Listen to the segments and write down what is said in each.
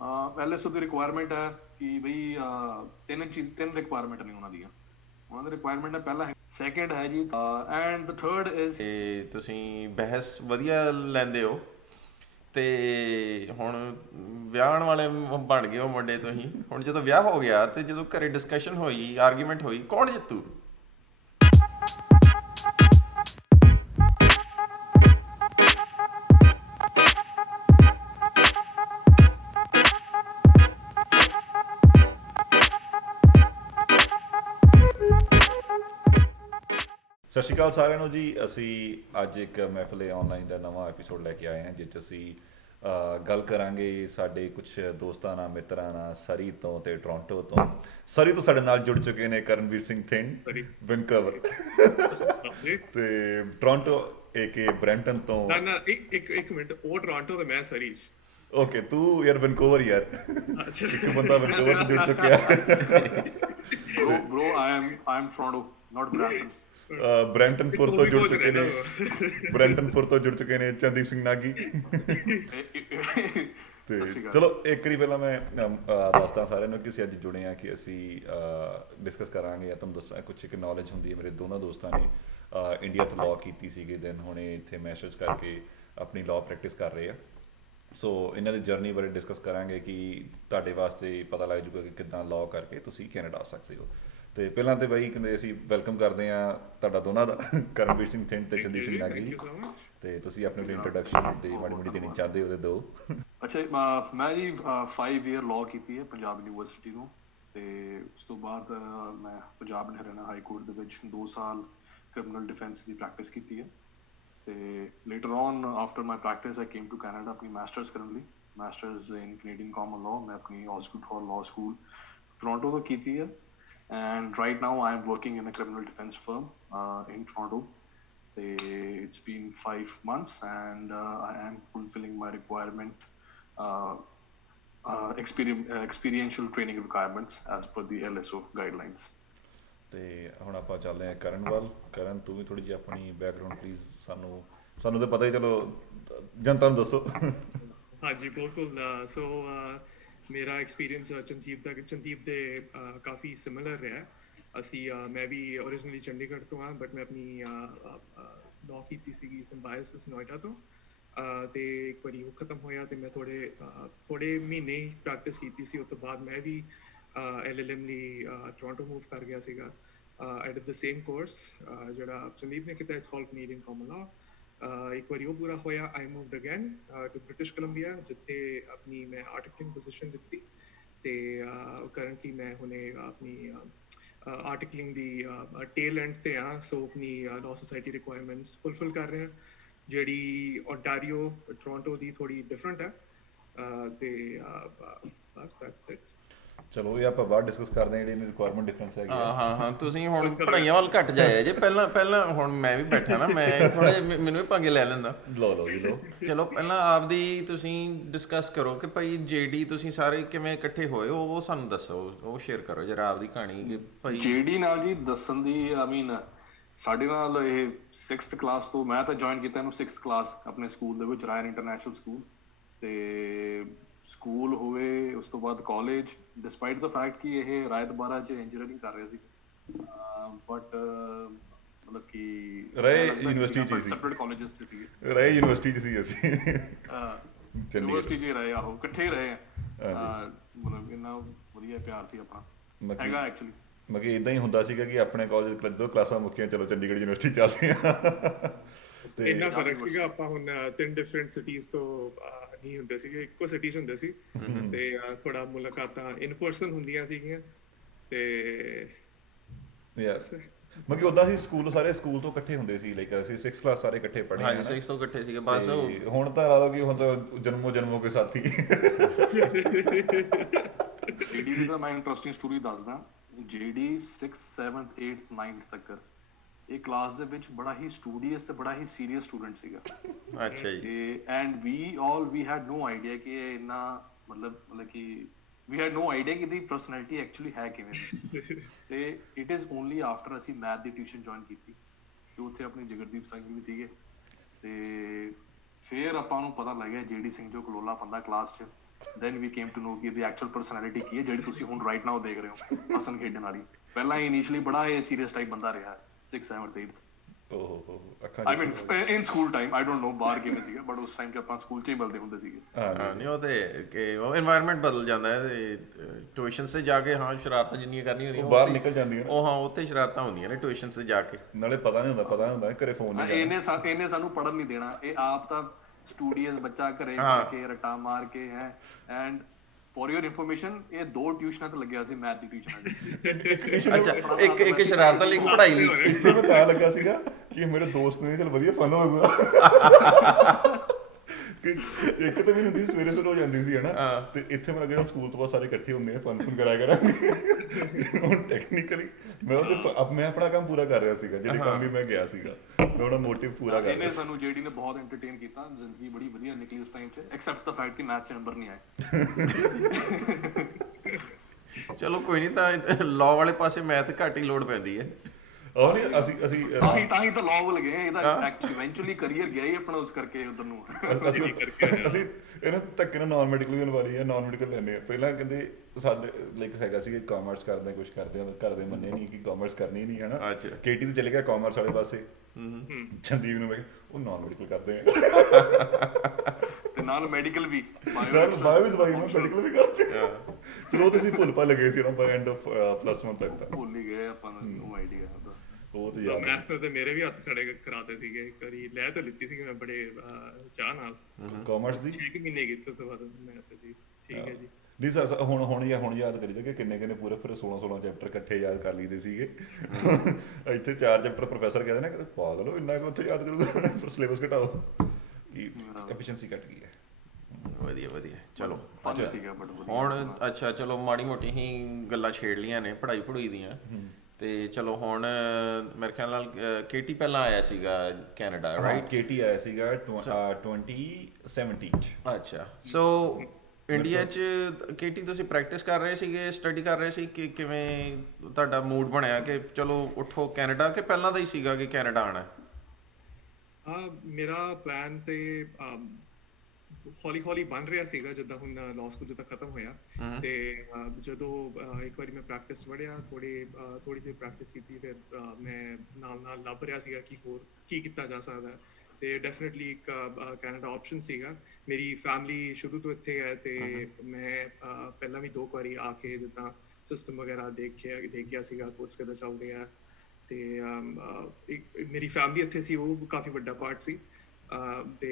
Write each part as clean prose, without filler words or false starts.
LSO ਦੀ requirement ਹੈ ਕਿ ਬਈ ਤਿੰਨ ਰਿਕੁਆਇਰਮੈਂਟ ਨੇ ਉਹਨਾਂ ਦੀਆਂ। ਉਹਨਾਂ ਦੀ ਰਿਕੁਆਇਰਮੈਂਟ ਹੈ, ਪਹਿਲਾ ਹੈ, ਸੈਕਿੰਡ ਹੈ ਜੀ, ਐਂਡ ਦ ਥਰਡ ਇਜ਼ ਤੇ ਤੁਸੀਂ ਬਹਿਸ ਵਧੀਆ ਲੈਂਦੇ ਹੋ। ਤੇ ਹੁਣ ਵਿਆਹਣ ਵਾਲੇ ਬਣ ਗਏ ਹੋ ਮੁੰਡੇ ਤੁਸੀਂ। ਹੁਣ ਜਦੋਂ ਵਿਆਹ ਹੋ ਗਿਆ ਤੇ ਜਦੋਂ ਘਰੇ ਡਿਸਕਸ਼ਨ ਹੋਈ, ਆਰਗੂਮੈਂਟ ਹੋਈ, ਕੌਣ ਜਿੱਤੂ? ਸਤਿ ਸ਼੍ਰੀ ਅਕਾਲ ਸਾਰਿਆਂ ਨੂੰ ਜੀ। ਅਸੀਂ ਅੱਜ ਇੱਕ ਮਹਿਫਿਲ ਆਨਲਾਈਨ ਦਾ ਨਵਾਂ ਐਪੀਸੋਡ ਲੈ ਕੇ ਆਏ ਹਾਂ, ਜਿਸ 'ਚ ਅਸੀਂ ਗੱਲ ਕਰਾਂਗੇ ਸਾਡੇ ਕੁਝ ਦੋਸਤਾਂ ਨਾਲ, ਮਿੱਤਰਾਂ ਨਾਲ, ਸਰੀ ਤੋਂ ਤੇ ਟੋਰਾਂਟੋ ਤੋਂ। ਸਰੀ ਤੋਂ ਸਾਡੇ ਨਾਲ ਜੁੜ ਚੁੱਕੇ ਨੇ ਕਰਨਵੀਰ ਸਿੰਘ ਥਿੰਡ, ਵੈਨਕੂਵਰ ਤੇ ਟੋਰਾਂਟੋ ਏਕੇ ਬ੍ਰੈਂਟਨ ਤੋਂ। ਨਾ ਨਾ ਇੱਕ ਮਿੰਟ, ਉਹ ਟੋਰਾਂਟੋ ਤੇ ਮੈਂ ਸਰੀ 'ਚ। ਓਕੇ, ਤੂੰ ਯਾਰ ਵੈਨਕੂਵਰ ਯਾਰ। ਅੱਛਾ ਇੱਕ ਬੰਦਾ ਵੈਨਕੂਵਰ ਤੋਂ ਜੁੜ ਚੁੱਕਿਆ। bro, I am Toronto, not Brampton. ਬ੍ਰੈਂਟਨਪੁਰ ਤੋਂ ਜੁੜ ਚੁੱਕੇ ਨੇ, ਬ੍ਰੈਂਟਨਪੁਰ ਤੋਂ ਜੁੜ ਚੁੱਕੇ ਨੇ ਚੰਦੀਪ ਸਿੰਘ ਨਾਗੀ। ਤੇ ਚਲੋ ਇੱਕ ਵਾਰੀ ਪਹਿਲਾਂ ਮੈਂ ਦੱਸਦਾ ਸਾਰਿਆਂ ਨੂੰ ਕਿ ਅਸੀਂ ਅੱਜ ਜੁੜੇ ਹਾਂ, ਕਿ ਅਸੀਂ ਡਿਸਕਸ ਕਰਾਂਗੇ ਜਾਂ ਤੁਹਾਨੂੰ ਦੱਸਾਂ ਕੁਛ ਇੱਕ ਨੌਲੇਜ ਹੁੰਦੀ ਹੈ। ਮੇਰੇ ਦੋਨਾਂ ਦੋਸਤਾਂ ਨੇ ਇੰਡੀਆ ਤੋਂ ਲਾਅ ਕੀਤੀ ਸੀਗੀ, ਦੈਨ ਹੁਣੇ ਇੱਥੇ ਮਾਸਟਰਸ ਕਰਕੇ ਆਪਣੀ ਲਾਅ ਪ੍ਰੈਕਟਿਸ ਕਰ ਰਹੇ ਆ। ਸੋ ਇਹਨਾਂ ਦੀ ਜਰਨੀ ਬਾਰੇ ਡਿਸਕਸ ਕਰਾਂਗੇ ਕਿ ਤੁਹਾਡੇ ਵਾਸਤੇ ਪਤਾ ਲੱਗ ਜੂਗਾ ਕਿ ਕਿੱਦਾਂ ਲਾਅ ਕਰਕੇ ਤੁਸੀਂ ਕੈਨੇਡਾ ਆ ਸਕਦੇ ਹੋ। ਤੇ ਪਹਿਲਾਂ ਤੇ ਬਾਈ ਕਹਿੰਦੇ ਅਸੀਂ ਵੈਲਕਮ ਕਰਦੇ ਹਾਂ ਤੁਹਾਡਾ ਦੋਨਾਂ ਦਾ, ਕਰਨਵੀਰ ਸਿੰਘ ਥਿੰਡ ਤੇ ਚੰਦੀਪ ਸਿੰਘ ਨਾਗੀ ਜੀ। ਤੇ ਤੁਸੀਂ ਆਪਣੀ ਇੰਟਰੋਡਕਸ਼ਨ ਤੇ ਮਾੜੀ ਮੋਟੀ ਦੇਣੀ ਚਾਹਦੇ ਹੋ ਤੇ ਦਿਓ। ਅੱਛਾ, ਮੈਂ ਜੀ 5 ਈਅਰ ਲਾਅ ਕੀਤੀ ਹੈ ਪੰਜਾਬ ਯੂਨੀਵਰਸਿਟੀ ਤੋਂ। ਤੇ ਉਸ ਤੋਂ ਬਾਅਦ ਮੈਂ ਪੰਜਾਬ ਹਰਿਆਣਾ ਹਾਈ ਕੋਰਟ ਦੇ ਵਿੱਚ 2 ਸਾਲ ਕ੍ਰਿਮੀਨਲ ਡਿਫੈਂਸ ਦੀ ਪ੍ਰੈਕਟਿਸ ਕੀਤੀ ਹੈ। ਤੇ later on after my practice I came to Canada ਆਪਣੀ ਮਾਸਟਰਸ ਕਰਨ ਲਈ, masters in Canadian common law. ਮੈਂ ਆਪਣੀ Osgoode for law school Toronto ਤੋਂ ਕੀਤੀ ਹੈ। And right now I am working in a criminal defense firm in Toronto. It's been 5 months and I am fulfilling my requirement, experiential training requirements as per the LSO guidelines. ਤੇ ਹੁਣ ਆਪਾਂ ਚੱਲਦੇ ਹਾਂ ਕਰਨ ਵੱਲ। ਕਰਨ, ਤੂੰ ਵੀ ਥੋੜੀ ਜਿਹੀ ਆਪਣੀ ਬੈਕਗਰਾਉਂਡ ਪਲੀਜ਼ ਸਾਨੂੰ ਤਾਂ ਪਤਾ ਹੀ, ਚਲੋ ਜਨਤਾ ਨੂੰ ਦੱਸੋ। ਹਾਂਜੀ ਬਿਲਕੁਲ। ਸੋ ਮੇਰਾ ਐਕਸਪੀਰੀਅੰਸ ਚੰਦੀਪ ਦੇ ਕਾਫੀ ਸਿਮਿਲਰ ਰਿਹਾ। ਮੈਂ ਵੀ ਓਰੀਜਨਲੀ ਚੰਡੀਗੜ੍ਹ ਤੋਂ ਹਾਂ, ਬਟ ਮੈਂ ਆਪਣੀ ਲਾਅ ਕੀਤੀ ਸੀਗੀ ਸਿੰਬਾਇਸਿਸ ਨੋਇਡਾ ਤੋਂ। ਤੇ ਇੱਕ ਵਾਰੀ ਉਹ ਖਤਮ ਹੋਇਆ ਤੇ ਮੈਂ ਥੋੜੇ ਮਹੀਨੇ ਹੀ ਪ੍ਰੈਕਟਿਸ ਕੀਤੀ ਸੀ। ਉਸ ਤੋਂ ਬਾਅਦ ਮੈਂ ਵੀ LLM ਲਈ ਟੋਰਾਂਟੋ ਮੂਵ ਕਰ ਗਿਆ ਸੀਗਾ। I did the same course ਜਿਹੜਾ ਚੰਦੀਪ ਨੇ ਕੀਤਾ, it's called Canadian common law. ਇੱਕ ਵਾਰੀ ਉਹ ਪੂਰਾ ਹੋਇਆ, I moved again to British Columbia, ਜਿੱਥੇ ਆਪਣੀ ਮੈਂ ਆਰਟੀਕਲਿੰਗ ਪੋਜੀਸ਼ਨ ਦਿੱਤੀ। ਤੇ ਕਰੰਟਲੀ ਮੈਂ ਹੁਣੇ ਆਪਣੀ ਆਰਟੀਕਲਿੰਗ ਦੀ ਟੇਲ ਐਂਡ ਤੇ ਆ। ਸੋ ਆਪਣੀ ਲਾਅ ਸੋਸਾਇਟੀ ਰਿਕੁਆਇਰਮੈਂਟਸ ਫੁਲਫਿਲ ਕਰ ਰਿਹਾ, ਜਿਹੜੀ ਓਨਟਾਰੀਓ ਟੋਰਾਂਟੋ ਦੀ ਥੋੜੀ ਡਿਫਰੈਂਟ ਹੈ। ਤੇ ਬਸ ਦੈਟਸ ਇਟ। ਚਲੋ ਇਹ ਆਪਾਂ ਬਾਅਦ ਡਿਸਕਸ ਕਰਦੇ ਹਾਂ, ਜਿਹੜੀ ਰਿਕੁਆਇਰਮੈਂਟ ਡਿਫਰੈਂਸ ਹੈਗੀ ਆ। ਹਾਂ, ਤੁਸੀਂ ਹੁਣ ਪੜ੍ਹਾਈਆਂ ਵੱਲ ਘੱਟ ਜਾਇਆ ਜੇ। ਪਹਿਲਾਂ ਹੁਣ ਮੈਂ ਵੀ ਬੈਠਾ ਨਾ, ਮੈਂ ਥੋੜਾ ਜਿਹਾ ਮੈਨੂੰ ਵੀ ਪੰਗੇ ਲੈ ਲੈਂਦਾ। ਲਓ ਜੀ ਲਓ। ਚਲੋ ਪਹਿਲਾਂ ਆਪਦੀ ਤੁਸੀਂ ਡਿਸਕਸ ਕਰੋ ਕਿ ਭਾਈ JD ਤੁਸੀਂ ਸਾਰੇ ਕਿਵੇਂ ਇਕੱਠੇ ਹੋਏ ਹੋ, ਉਹ ਸਾਨੂੰ ਦੱਸੋ, ਉਹ ਸ਼ੇਅਰ ਕਰੋ ਜਰਾ ਆਪਦੀ ਕਹਾਣੀ ਕਿ ਭਾਈ। JD ਨਾਲ ਜੀ ਦੱਸਣ ਦੀ ਸਾਡੇ ਨਾਲ ਇਹ 6th ਕਲਾਸ ਤੋਂ, ਮੈਂ ਤਾਂ ਜੁਆਇਨ ਕੀਤਾ ਇਹਨੂੰ 6th ਕਲਾਸ ਆਪਣੇ ਸਕੂਲ ਦੇ ਵਿੱਚ, ਰਾਇਨ ਇੰਟਰਨੈਸ਼ਨਲ ਸਕੂਲ। ਤੇ ਸਕੂਲ ਹੋਵੇ, ਉਸ ਤੋਂ ਬਾਅਦ ਕਾਲਜ, ਡਿਸਪਾਈਟ ਦਾ ਫੈਕਟ ਕਿ ਇਹ ਰਾਏ ਦੁਬਾਰਾ 'ਚ ਇੰਜੀਨੀਅਰਿੰਗ ਕਰ ਰਿਹਾ ਸੀ, ਬਟ ਮਤਲਬ ਕਿ ਰਾਏ ਯੂਨੀਵਰਸਿਟੀ 'ਚ ਸੀ, ਸੈਪਰੇਟ ਕਾਲਜਸ 'ਚ ਸੀਗੇ। ਰਾਏ ਯੂਨੀਵਰਸਿਟੀ 'ਚ ਸੀ ਅਸੀਂ, ਯੂਨੀਵਰਸਿਟੀ 'ਚ ਹੀ ਰਹੇ ਆਹੋ, ਇਕੱਠੇ ਹੀ ਰਹੇ ਆ। ਮਤਲਬ ਇੰਨਾ ਵਧੀਆ ਪਿਆਰ ਸੀ ਆਪਣਾ, ਹੈਗਾ ਐਕਚੁਅਲੀ। ਮਤਲਬ ਕਿ ਇੱਦਾਂ ਹੀ ਹੁੰਦਾ ਸੀਗਾ ਕਿ ਆਪਣੇ ਕਾਲਜ ਜਦੋਂ ਕਲਾਸਾਂ ਮੁੱਕੀਆਂ, ਚਲੋ ਚੰਡੀਗੜ੍ਹ ਯੂਨੀਵਰਸਿਟੀ ਚੱਲਦੇ ਆ। ਇੰਨਾ ਫਰਕ ਸੀਗਾ, ਆਪਾਂ ਹੁਣ 3 ਡਿਫਰੈਂਟ ਸਿਟੀਜ਼ ਤੋਂ ਨਹੀਂ ਹੁੰਦੇ ਸੀਗੇ, ਇੱਕੋ ਸਿਟੀ 'ਚ ਹੁੰਦੇ ਸੀ। ਤੇ ਥੋੜਾ ਮੁਲਾਕਾਤਾਂ ਇਨ ਪਰਸਨ ਹੁੰਦੀਆਂ ਸੀਗੀਆਂ। ਤੇ ਯੈਸ, ਮਤਲਬ ਕਿ ਉੱਦਾਂ ਅਸੀਂ ਸਾਰੇ ਸਕੂਲ ਤੋਂ ਇਕੱਠੇ ਹੁੰਦੇ ਸੀ। ਲਾਈਕ ਅਸੀਂ 6th ਕਲਾਸ ਸਾਰੇ ਇਕੱਠੇ ਪੜ੍ਹੇ ਹਾਂ। 6 ਤੋਂ ਇਕੱਠੇ ਸੀਗੇ ਬਸ। ਹੁਣ ਤਾਂ ਲਾ ਲਓ ਕਿ ਹੁਣ ਤਾਂ ਜਨਮੋ ਕੇ ਸਾਥੀ। JD ਦੀ ਤਾਂ ਮੈਂ ਇੰਟਰਸਟਿੰਗ ਸਟੋਰੀ ਦੱਸਦਾ। JD 6th 7th 8th 9th ਤੱਕ ਇਹ ਕਲਾਸ ਦੇ ਵਿੱਚ ਬੜਾ ਹੀ ਸਟੂਡੀਅਸ ਤੇ ਬੜਾ ਹੀ ਸੀਰੀਅਸ ਸਟੂਡੈਂਟ ਸੀਗਾ। ਅੱਛਾ ਜੀ। And we had no idea ਕਿ ਇਹ ਇੰਨਾ ਮਤਲਬ ਕਿ ਵੀ ਹੈਡ ਨੋ ਆਈਡੀਆ ਕਿ ਇਹਦੀ ਪਰਸਨੈਲਿਟੀ ਐਕਚੁਅਲੀ ਹੈ ਕਿਵੇਂ ਦੀ। ਤੇ ਇਟ ਇਜ਼ ਓਨਲੀ ਆਫਟਰ ਅਸੀਂ ਮੈਥ ਦੀ ਟਿਊਸ਼ਨ ਜੁਆਇਨ ਕੀਤੀ ਤੇ ਉੱਥੇ ਆਪਣੇ ਜਗਰਦੀਪ ਸਿੰਘ ਵੀ ਸੀਗੇ। ਤੇ ਫਿਰ ਆਪਾਂ ਨੂੰ ਪਤਾ ਲੱਗਿਆ JD ਸਿੰਘ ਜੋ ਕਲੋਲਾ ਬੰਦਾ ਕਲਾਸ 'ਚ, then we came to know ਕਿ ਦੀ ਐਕਚੁਅਲ ਪਰਸਨੈਲਿਟੀ ਕੀ ਹੈ ਜਿਹੜੀ ਤੁਸੀਂ ਹੁਣ ਰਾਈਟ ਨਾਓ ਦੇਖ ਰਹੇ ਹੋ ਹੱਸਣ ਖੇਡਣ ਵਾਲੀ। ਪਹਿਲਾਂ ਇਨੀਸ਼ੀਅਲੀ ਬੜਾ ਇਹ ਸੀਰੀਅਸ ਟਾਈਪ ਬੰਦਾ ਰਿਹਾ 6th 7th 8th। ਓਹੋ ਅੱਖਾਂ I mean in school time I don't know ਬਾਹਰ ਕਿਵੇਂ ਸੀਗਾ ਬਟ ਉਸ ਟਾਈਮ 'ਚ ਆਪਾਂ ਸਕੂਲ 'ਚ ਹੀ ਮਿਲਦੇ ਹੁੰਦੇ ਸੀਗੇ। ਹਾਂ ਨਹੀਂ ਉਹ ਤੇ ਕਿ ਉਹ এনवायरमेंट ਬਦਲ ਜਾਂਦਾ ਹੈ ਤੇ ਟਿਊਸ਼ਨ ਸੇ ਜਾ ਕੇ ਹਾਂ ਸ਼ਰਾਰਤਾਂ ਜਿੰਨੀਆਂ ਕਰਨੀਆਂ ਹੁੰਦੀਆਂ ਬਾਹਰ ਨਿਕਲ ਜਾਂਦੀਆਂ ਉਹ ਹਾਂ ਉੱਥੇ ਸ਼ਰਾਰਤਾਂ ਹੁੰਦੀਆਂ ਨੇ ਟਿਊਸ਼ਨ ਸੇ ਜਾ ਕੇ। ਨਾਲੇ ਪਤਾ ਨਹੀਂ ਹੁੰਦਾ ਘਰੇ ਫੋਨ ਨਹੀਂ ਇਹਨੇ ਸਾਨੂੰ ਪੜਨ ਨਹੀਂ ਦੇਣਾ। ਇਹ ਆਪ ਤਾਂ ਸਟੂਡੀਅਸ ਬੱਚਾ ਘਰੇ ਬੈ ਕੇ ਰਟਾ ਮਾਰ ਕੇ ਹੈ। ਐਂਡ ਫॉर योर ਇਨਫੋਰਮੇਸ਼ਨ ਇਹ 2 ਟਿਊਸ਼ਨਾਂ ਤੇ ਲੱਗਿਆ ਸੀ ਮੈਥ ਦੀ ਟਿਊਸ਼ਨ। ਅੱਛਾ ਇੱਕ ਸ਼ਰਾਰਤਾਂ ਲਈ ਪੜ੍ਹਾਈ ਲਈ ਇੱਥੇ ਮੈਂ ਤਾਂ ਲੱਗਾ ਸੀਗਾ ਕਿ ਮੇਰੇ ਦੋਸਤ ਨੇ ਚਲ ਵਧੀਆ ਫਨ ਹੋਊਗਾ ਕਿ ਇੱਕ ਤਾਂ ਮੈਨੂੰ ਹੁੰਦੀ ਸਵੇਰੇ ਹੋ ਜਾਂਦੀ ਸੀ ਹਨਾ ਤੇ ਇੱਥੇ ਮੈਂ ਲੱਗਿਆ ਸਕੂਲ ਤੋਂ ਬਾਅਦ ਸਾਰੇ ਇਕੱਠੇ ਹੁੰਦੇ ਆ ਫਨ ਕਰਾਇਆ ਕਰਾਂਗੇ। ਹੁਣ ਟੈਕਨੀਕਲੀ ਮੈਂ ਆਪਣਾ ਕੰਮ ਪੂਰਾ ਕਰ ਰਿਹਾ ਸੀਗਾ ਜਿਹੜੇ ਕੰਮ ਵੀ ਮੈਂ ਗਿਆ ਸੀਗਾ ਮੈਂ ਉਹਦਾ ਮੋਟਿਵ ਪੂਰਾ ਕਰ ਰਿਹਾ। ਇਹਨੇ ਸਾਨੂੰ ਜਿਹੜੀ ਨੇ ਬਹੁਤ ਐਂਟਰਟੇਨ ਕੀਤਾ। ਜ਼ਿੰਦਗੀ ਬੜੀ ਵਧੀਆ ਨਿਕਲੀ ਉਸ ਟਾਈਮ 'ਚ ਐਕਸੈਪਟ ਦਾ ਫੈਕਟ ਕਿ ਮੈਥ 'ਚ ਨੰਬਰ ਨਹੀਂ ਆਏ। ਚਲੋ ਕੋਈ ਨਹੀਂ ਤਾਂ ਲਾਅ ਵਾਲੇ ਪਾਸੇ ਮੈਥ ਘੱਟ ਹੀ ਲੋੜ ਪੈਂਦੀ ਹੈ। ਉਹ ਨਹੀਂ ਅਸੀਂ ਤਾਂ ਹੀ ਤਾਂ ਲਾਅ ਵੱਲ ਗਏ। ਇਹਦਾ ਇਵੈਂਚੁਅਲੀ ਕੈਰੀਅਰ ਗਿਆ ਹੀ ਆਪਣਾ ਉਸ ਕਰਕੇ ਉਧਰ ਨੂੰ। ਅਸੀਂ ਇਹਨਾਂ ਧੱਕੇ ਨਾਲ ਨਾਨ ਮੈਡੀਕਲ ਵੀ ਲਵਾ ਲਈ ਹੈ ਨਾਨ ਮੈਡੀਕਲ ਲੈਣੇ ਆ। ਪਹਿਲਾਂ ਕਹਿੰਦੇ ਸਾਡੇ ਲਾਈਕ ਹੈਗਾ ਸੀ ਕਾਮਰਸ ਕਰਦੇ ਕੁਝ ਕਰਦੇ ਆ ਘਰ ਦੇ ਮੰਨੇ ਨਹੀਂ ਕਿ ਕਾਮਰਸ ਕਰਨੀ ਨਹੀਂ ਹਨਾ। ਕੇਟੀ ਤੇ ਚਲੇ ਗਿਆ ਕਾਮਰਸ ਵਾਲੇ ਪਾਸੇ। ਸੰਦੀਪ ਨੂੰ ਮੈਂ ਉਹ ਨਾਨ ਮੈਡੀਕਲ ਕਰਦੇ ਆ ਤੇ ਨਾਲ ਮੈਡੀਕਲ ਵੀ ਬਾਇਓ ਵੀ ਦਵਾਈ ਮੈਡੀਕਲ ਵੀ ਕਰਦੇ ਆ। ਚਲੋ ਉਹ ਤੇ ਅਸੀਂ ਭੁੱਲ ਭੱਲ ਗਏ ਸੀ ਨਾ ਬਾਈ ਐਂਡ ਆਫ +1 ਤੱਕ ਤਾਂ ਭੁੱਲ ਹੀ ਗਏ ਆਪਾਂ ਨੂੰ ਨੋ ਆਈਡੀਆ। ਉਹ ਤੇ ਯਾਦ ਮੈਥਸ ਤੇ ਮੇਰੇ ਵੀ ਹੱਥ ਖੜੇ ਕਰਾਤੇ ਸੀਗੇ। ਇੱਕ ਵਾਰੀ ਲੈ ਤਾਂ ਲਿੱਤੀ ਸੀ ਮੈਂ ਬੜੇ ਚਾਹ ਨਾਲ ਕਾਮਰਸ ਦੀ 6 ਮਹੀਨੇ ਕੀਤੇ ਤੋਂ ਬਾਅਦ ਮੈਥ ਦੀ। ਠੀਕ ਹੈ ਜੀ ਨਹੀਂ ਸਰ ਹੁਣ ਯਾਦ ਕਰੀਦਾ ਕਿ ਕਿੰਨੇ ਪੂਰੇ 16 ਚੈਪਟਰ ਇਕੱਠੇ ਯਾਦ ਕਰ ਲਈਦੇ ਸੀਗੇ। ਇੱਥੇ 4 ਚੈਪਟਰ ਪ੍ਰੋਫੈਸਰ ਕਹਿੰਦੇ ਨੇ ਪਾਗਲ ਹੋ ਇੰਨਾ ਉੱਥੇ ਯਾਦ ਕਰੂਗਾ ਪਰ ਸਿਲੇਬਸ ਘਟਾਓ ਕਿ ਐਫੀਸ਼ੀਐਂਸੀ ਘਟ ਗਈ ਹੈ। ਵਧੀਆ ਚਲੋ ਹੁਣ ਅੱਛਾ ਚਲੋ ਮਾੜੀ ਮੋਟੀ ਹੀ ਗੱਲਾਂ ਛੇੜ ਲੀਆਂ ਨੇ ਪੜ੍ਹਾਈ ਦੀਆਂ ਤੇ ਚਲੋ ਹੁਣ ਮੇਰੇ ਖਿਆਲ ਨਾਲ ਕੇਟੀ ਪਹਿਲਾਂ ਆਇਆ ਸੀਗਾ ਕੈਨੇਡਾ ਰਾਈਟ। ਕੇਟੀ ਆਇਆ ਸੀਗਾ 2017 ਚ। ਅੱਛਾ ਸੋ ਇੰਡੀਆ 'ਚ ਕੇਟੀ ਤੁਸੀਂ ਪ੍ਰੈਕਟਿਸ ਕਰ ਰਹੇ ਸੀਗੇ ਸਟੱਡੀ ਕਰ ਰਹੇ ਸੀ ਕਿ ਕਿਵੇਂ ਤੁਹਾਡਾ ਮੂਡ ਬਣਿਆ ਕਿ ਚਲੋ ਉੱਠੋ ਕੈਨੇਡਾ ਕਿ ਪਹਿਲਾਂ ਦਾ ਹੀ ਸੀਗਾ ਕਿ ਕੈਨੇਡਾ ਆਉਣਾ? ਮੇਰਾ ਪਲਾਨ ਤੇ ਹੌਲੀ ਬਣ ਰਿਹਾ ਸੀਗਾ ਜਿੱਦਾਂ ਹੁਣ ਲਾਅ ਸਕੂਲ ਜਦੋਂ ਖਤਮ ਹੋਇਆ ਤੇ ਜਦੋਂ ਇੱਕ ਵਾਰੀ ਮੈਂ ਪ੍ਰੈਕਟਿਸ ਵੜਿਆ ਥੋੜੀ ਦੇਰ ਪ੍ਰੈਕਟਿਸ ਕੀਤੀ ਫਿਰ ਮੈਂ ਨਾਲ ਲੱਭ ਰਿਹਾ ਸੀਗਾ ਕਿ ਹੋਰ ਕੀ ਕੀਤਾ ਜਾ ਸਕਦਾ ਤੇ ਡੈਫੀਨਿਟਲੀ ਇੱਕ ਕੈਨੇਡਾ ਆਪਸ਼ਨ ਸੀਗਾ। ਮੇਰੀ ਫੈਮਿਲੀ ਸ਼ੁਰੂ ਤੋਂ ਇੱਥੇ ਹੈ ਤੇ ਮੈਂ ਪਹਿਲਾਂ ਵੀ 2 ਵਾਰੀ ਆ ਕੇ ਜਿੱਦਾਂ ਸਿਸਟਮ ਵਗੈਰਾ ਦੇਖ ਗਿਆ ਸੀਗਾ ਕੋਰਸ ਕਿੱਦਾਂ ਚੱਲਦੇ ਆ ਤੇ ਮੇਰੀ ਫੈਮਿਲੀ ਇੱਥੇ ਸੀ ਉਹ ਕਾਫੀ ਵੱਡਾ ਪਾਰਟ ਸੀ। ਤੇ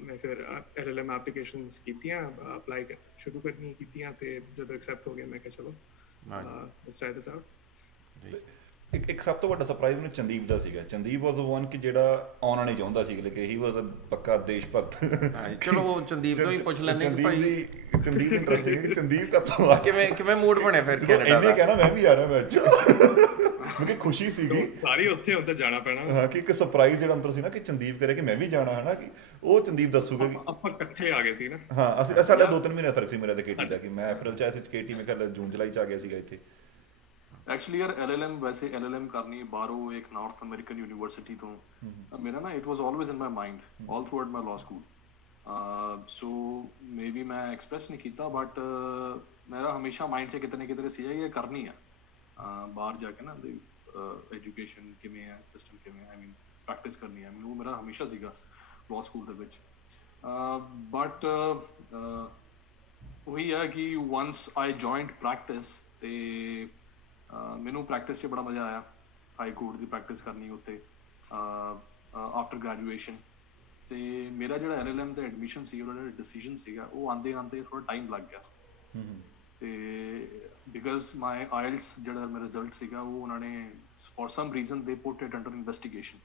ਮੈਂ ਫਿਰ LLM ਐਪਲੀਕੇਸ਼ਨਸ ਕੀਤੀਆਂ ਅਪਲਾਈ ਸ਼ੁਰੂ ਕਰਨੀ ਕੀਤੀਆਂ ਤੇ ਜਦੋਂ ਐਕਸੈਪਟ ਹੋ ਗਿਆ ਮੈਂ ਕਿਹਾ ਚਲੋ ਲੈਟਸ ਟਰਾਈ ਦਿਸ ਆਊਟ। ਇੱਕ ਸਭ ਤੋਂ ਵੱਡਾ ਸਰਪ੍ਰਾਈਜ਼ ਮੈਨੂੰ ਚੰਦੀਪ ਦਾ ਸੀਗਾ। ਚੰਦੀਪ ਵਾਸ ਦ ਵਨ ਕਿ ਜਿਹੜਾ ਆਉਣਾ ਨਹੀਂ ਚਾਹੁੰਦਾ ਸੀ ਲੇਕਿਨ ਹੀ ਵਾਸ ਅ ਪੱਕਾ ਦੇਸ਼ ਭਗਤ। ਚਲੋ ਚੰਦੀਪ ਤੋਂ ਹੀ ਪੁੱਛ ਲੈਂਦੇ ਕਿ ਭਾਈ ਚੰਦੀਪ ਇੰਟਰਸਟਿੰਗ ਹੈ ਕਿ ਚੰਦੀਪ ਕਦੋਂ ਆ ਕਿਵੇਂ ਮੂਡ ਬਣਿਆ ਫਿਰ ਕੈਨੇਡਾ ਦਾ? ਇਹਨੇ ਕਹਿਣਾ ਮੈਂ ਵੀ ਆ ਰਿਹਾ ਮੈਚ ਮੈਨੂੰ ਖੁਸ਼ੀ ਸੀਗੀ ਸਾਰੀ ਉੱਥੇ ਜਾਣਾ ਪੈਣਾ। ਹਾਂ ਕਿ ਇੱਕ ਸਰਪ੍ਰਾਈਜ਼ ਜਿਹੜਾ ਅੰਦਰ ਸੀ ਨਾ ਕਿ ਚੰਦੀਪ ਕਰੇ ਕਿ ਮੈਂ ਵੀ ਜਾਣਾ ਹੈ ਨਾ ਕਿ ਉਹ ਚੰਦੀਪ ਦੱਸੂਗਾ ਕਿ ਆਪਾਂ ਇਕੱਠੇ ਆ ਗਏ ਸੀ ਨਾ। ਹਾਂ ਅਸੀਂ ਸਾਡਾ 2-3 ਮਹੀਨੇ ਫਰਕ ਸੀ ਮੇਰਾ ਤੇ ਕੇਟੀ ਦਾ ਕਿ ਮੈਂ ਅਪ੍ਰੈਲ ਚ ਆਇਆ ਸੀ ਕੇਟੀ ਮੈਂ ਕੱਲ ਜੂਨ ਜੁਲਾਈ ਚ ਆ ਗਿਆ ਸੀਗਾ ਇੱਥੇ। ਐਕਚੁਅਲੀ ਯਾਰ LLM ਵੈਸੇ LLM ਕਰਨੀ ਬਾਹਰੋਂ ਇੱਕ ਨਾਰਥ ਅਮਰੀਕਨ ਯੂਨੀਵਰਸਿਟੀ ਤੋਂ ਮੇਰਾ ਨਾ it was always in my mind all throughout my law ਲਾਅ ਸਕੂਲ। ਸੋ ਮੇ ਬੀ ਮੈਂ ਐਕਸਪ੍ਰੈਸ ਨਹੀਂ ਕੀਤਾ ਬਟ ਮੇਰਾ ਹਮੇਸ਼ਾ ਮਾਈਂਡ 'ਚ ਕਿਤੇ ਨਾ ਕਿਤੇ ਸੀ ਇਹ ਕਰਨੀ ਆ ਬਾਹਰ ਜਾ ਕੇ ਨਾ ਐਜੂਕੇਸ਼ਨ ਕਿਵੇਂ ਹੈ ਸਿਸਟਮ ਕਿਵੇਂ ਆਈ ਮੀਨ ਪ੍ਰੈਕਟਿਸ ਕਰਨੀ ਹੈ ਮੈਨੂੰ ਮੇਰਾ ਹਮੇਸ਼ਾ ਸੀਗਾ ਲਾਅ ਸਕੂਲ ਦੇ ਵਿੱਚ। ਬਟ ਉਹੀ ਹੈ ਕਿ ਵੰਸ ਆਈ ਜੁਆਇੰਡ ਪ੍ਰੈਕਟਿਸ ਤੇ ਮੈਨੂੰ ਪ੍ਰੈਕਟਿਸ 'ਚ ਬੜਾ ਮਜ਼ਾ ਆਇਆ। ਹਾਈ ਕੋਰਟ ਦੀ ਪ੍ਰੈਕਟਿਸ ਕਰਨੀ ਉੱਤੇ ਆਫਟਰ ਗ੍ਰੈਜੂਏਸ਼ਨ ਤੇ ਮੇਰਾ ਜਿਹੜਾ LLM ਦਾ ਐਡਮਿਸ਼ਨ ਸੀ ਉਹਦਾ ਜਿਹੜਾ ਡਿਸੀਜਨ ਸੀਗਾ ਉਹ ਆਉਂਦੇ ਥੋੜਾ ਟਾਈਮ ਲੱਗ ਗਿਆ ਤੇ ਬਿਕਾਜ਼ ਮਾਈ ਆਇਲਟਸ ਜਿਹੜਾ ਮੇਰਾ ਰਿਜ਼ਲਟ ਸੀਗਾ ਉਹ ਉਹਨਾਂ ਨੇ ਫॉर ਸਮ ਰੀਜ਼ਨ ਦੇ ਪੁੱਟ it under investigation.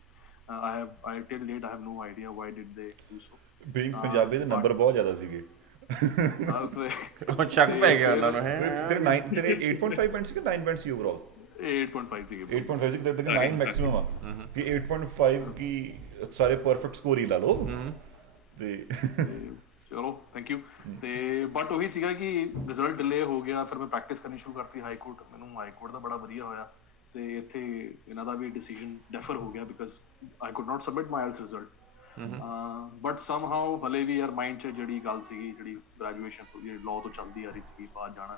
I till date I have no idea why did they do so. Being Punjabi ਦੇ ਨੰਬਰ ਬਹੁਤ ਜ਼ਿਆਦਾ ਸੀਗੇ। ਉਹ ਚੱਕ ਪੈ ਗਿਆ ਉਹਨਾਂ ਨੂੰ ਹੈ। ਤੇਰੇ 8.5 ਪੁਆਇੰਟ ਸੀ ਕਿ 9 ਪੁਆਇੰਟ ਸੀ ਓਵਰਆਲ? 8.5 ਸੀਗੇ। 8.5 ਸੀ ਤੇ 9 ਮੈਕਸਿਮਮ ਆ ਕਿ 8.5 ਕੀ ਸਾਰੇ ਪਰਫੈਕਟ ਸਕੋਰ ਹੀ ਲਾ ਲਓ ਤੇ ਚਲੋ ਥੈਂਕ ਯੂ ਤੇ ਬਟ ਉਹੀ ਸੀਗਾ ਕਿ ਰਿਜ਼ਲਟ ਡਿਲੇ ਹੋ ਗਿਆ ਫਿਰ ਮੈਂ ਪ੍ਰੈਕਟਿਸ ਕਰਨੀ ਸ਼ੁਰੂ ਕਰਤੀ ਹਾਈ ਕੋਰਟ। ਮੈਨੂੰ ਹਾਈ ਕੋਰਟ ਦਾ ਬੜਾ ਵਧੀਆ ਹੋਇਆ ਤੇ ਇੱਥੇ ਇਹਨਾਂ ਦਾ ਵੀ ਡਿਸੀਜਨ ਡੈਫਰ ਹੋ ਗਿਆ because I could not submit my IELTS result but ਸਮਹਾਉ ਹਲੇ ਵੀ ਯਾਰ ਮਾਈਂਡ 'ਚ ਜਿਹੜੀ ਗੱਲ ਸੀਗੀ, ਜਿਹੜੀ ਗ੍ਰੈਜੂਏਸ਼ਨ ਤੋਂ ਜਿਹੜੀ ਲਾਅ ਤੋਂ ਚੱਲਦੀ ਆ ਰਹੀ ਸੀਗੀ ਬਾਹਰ ਜਾਣਾ,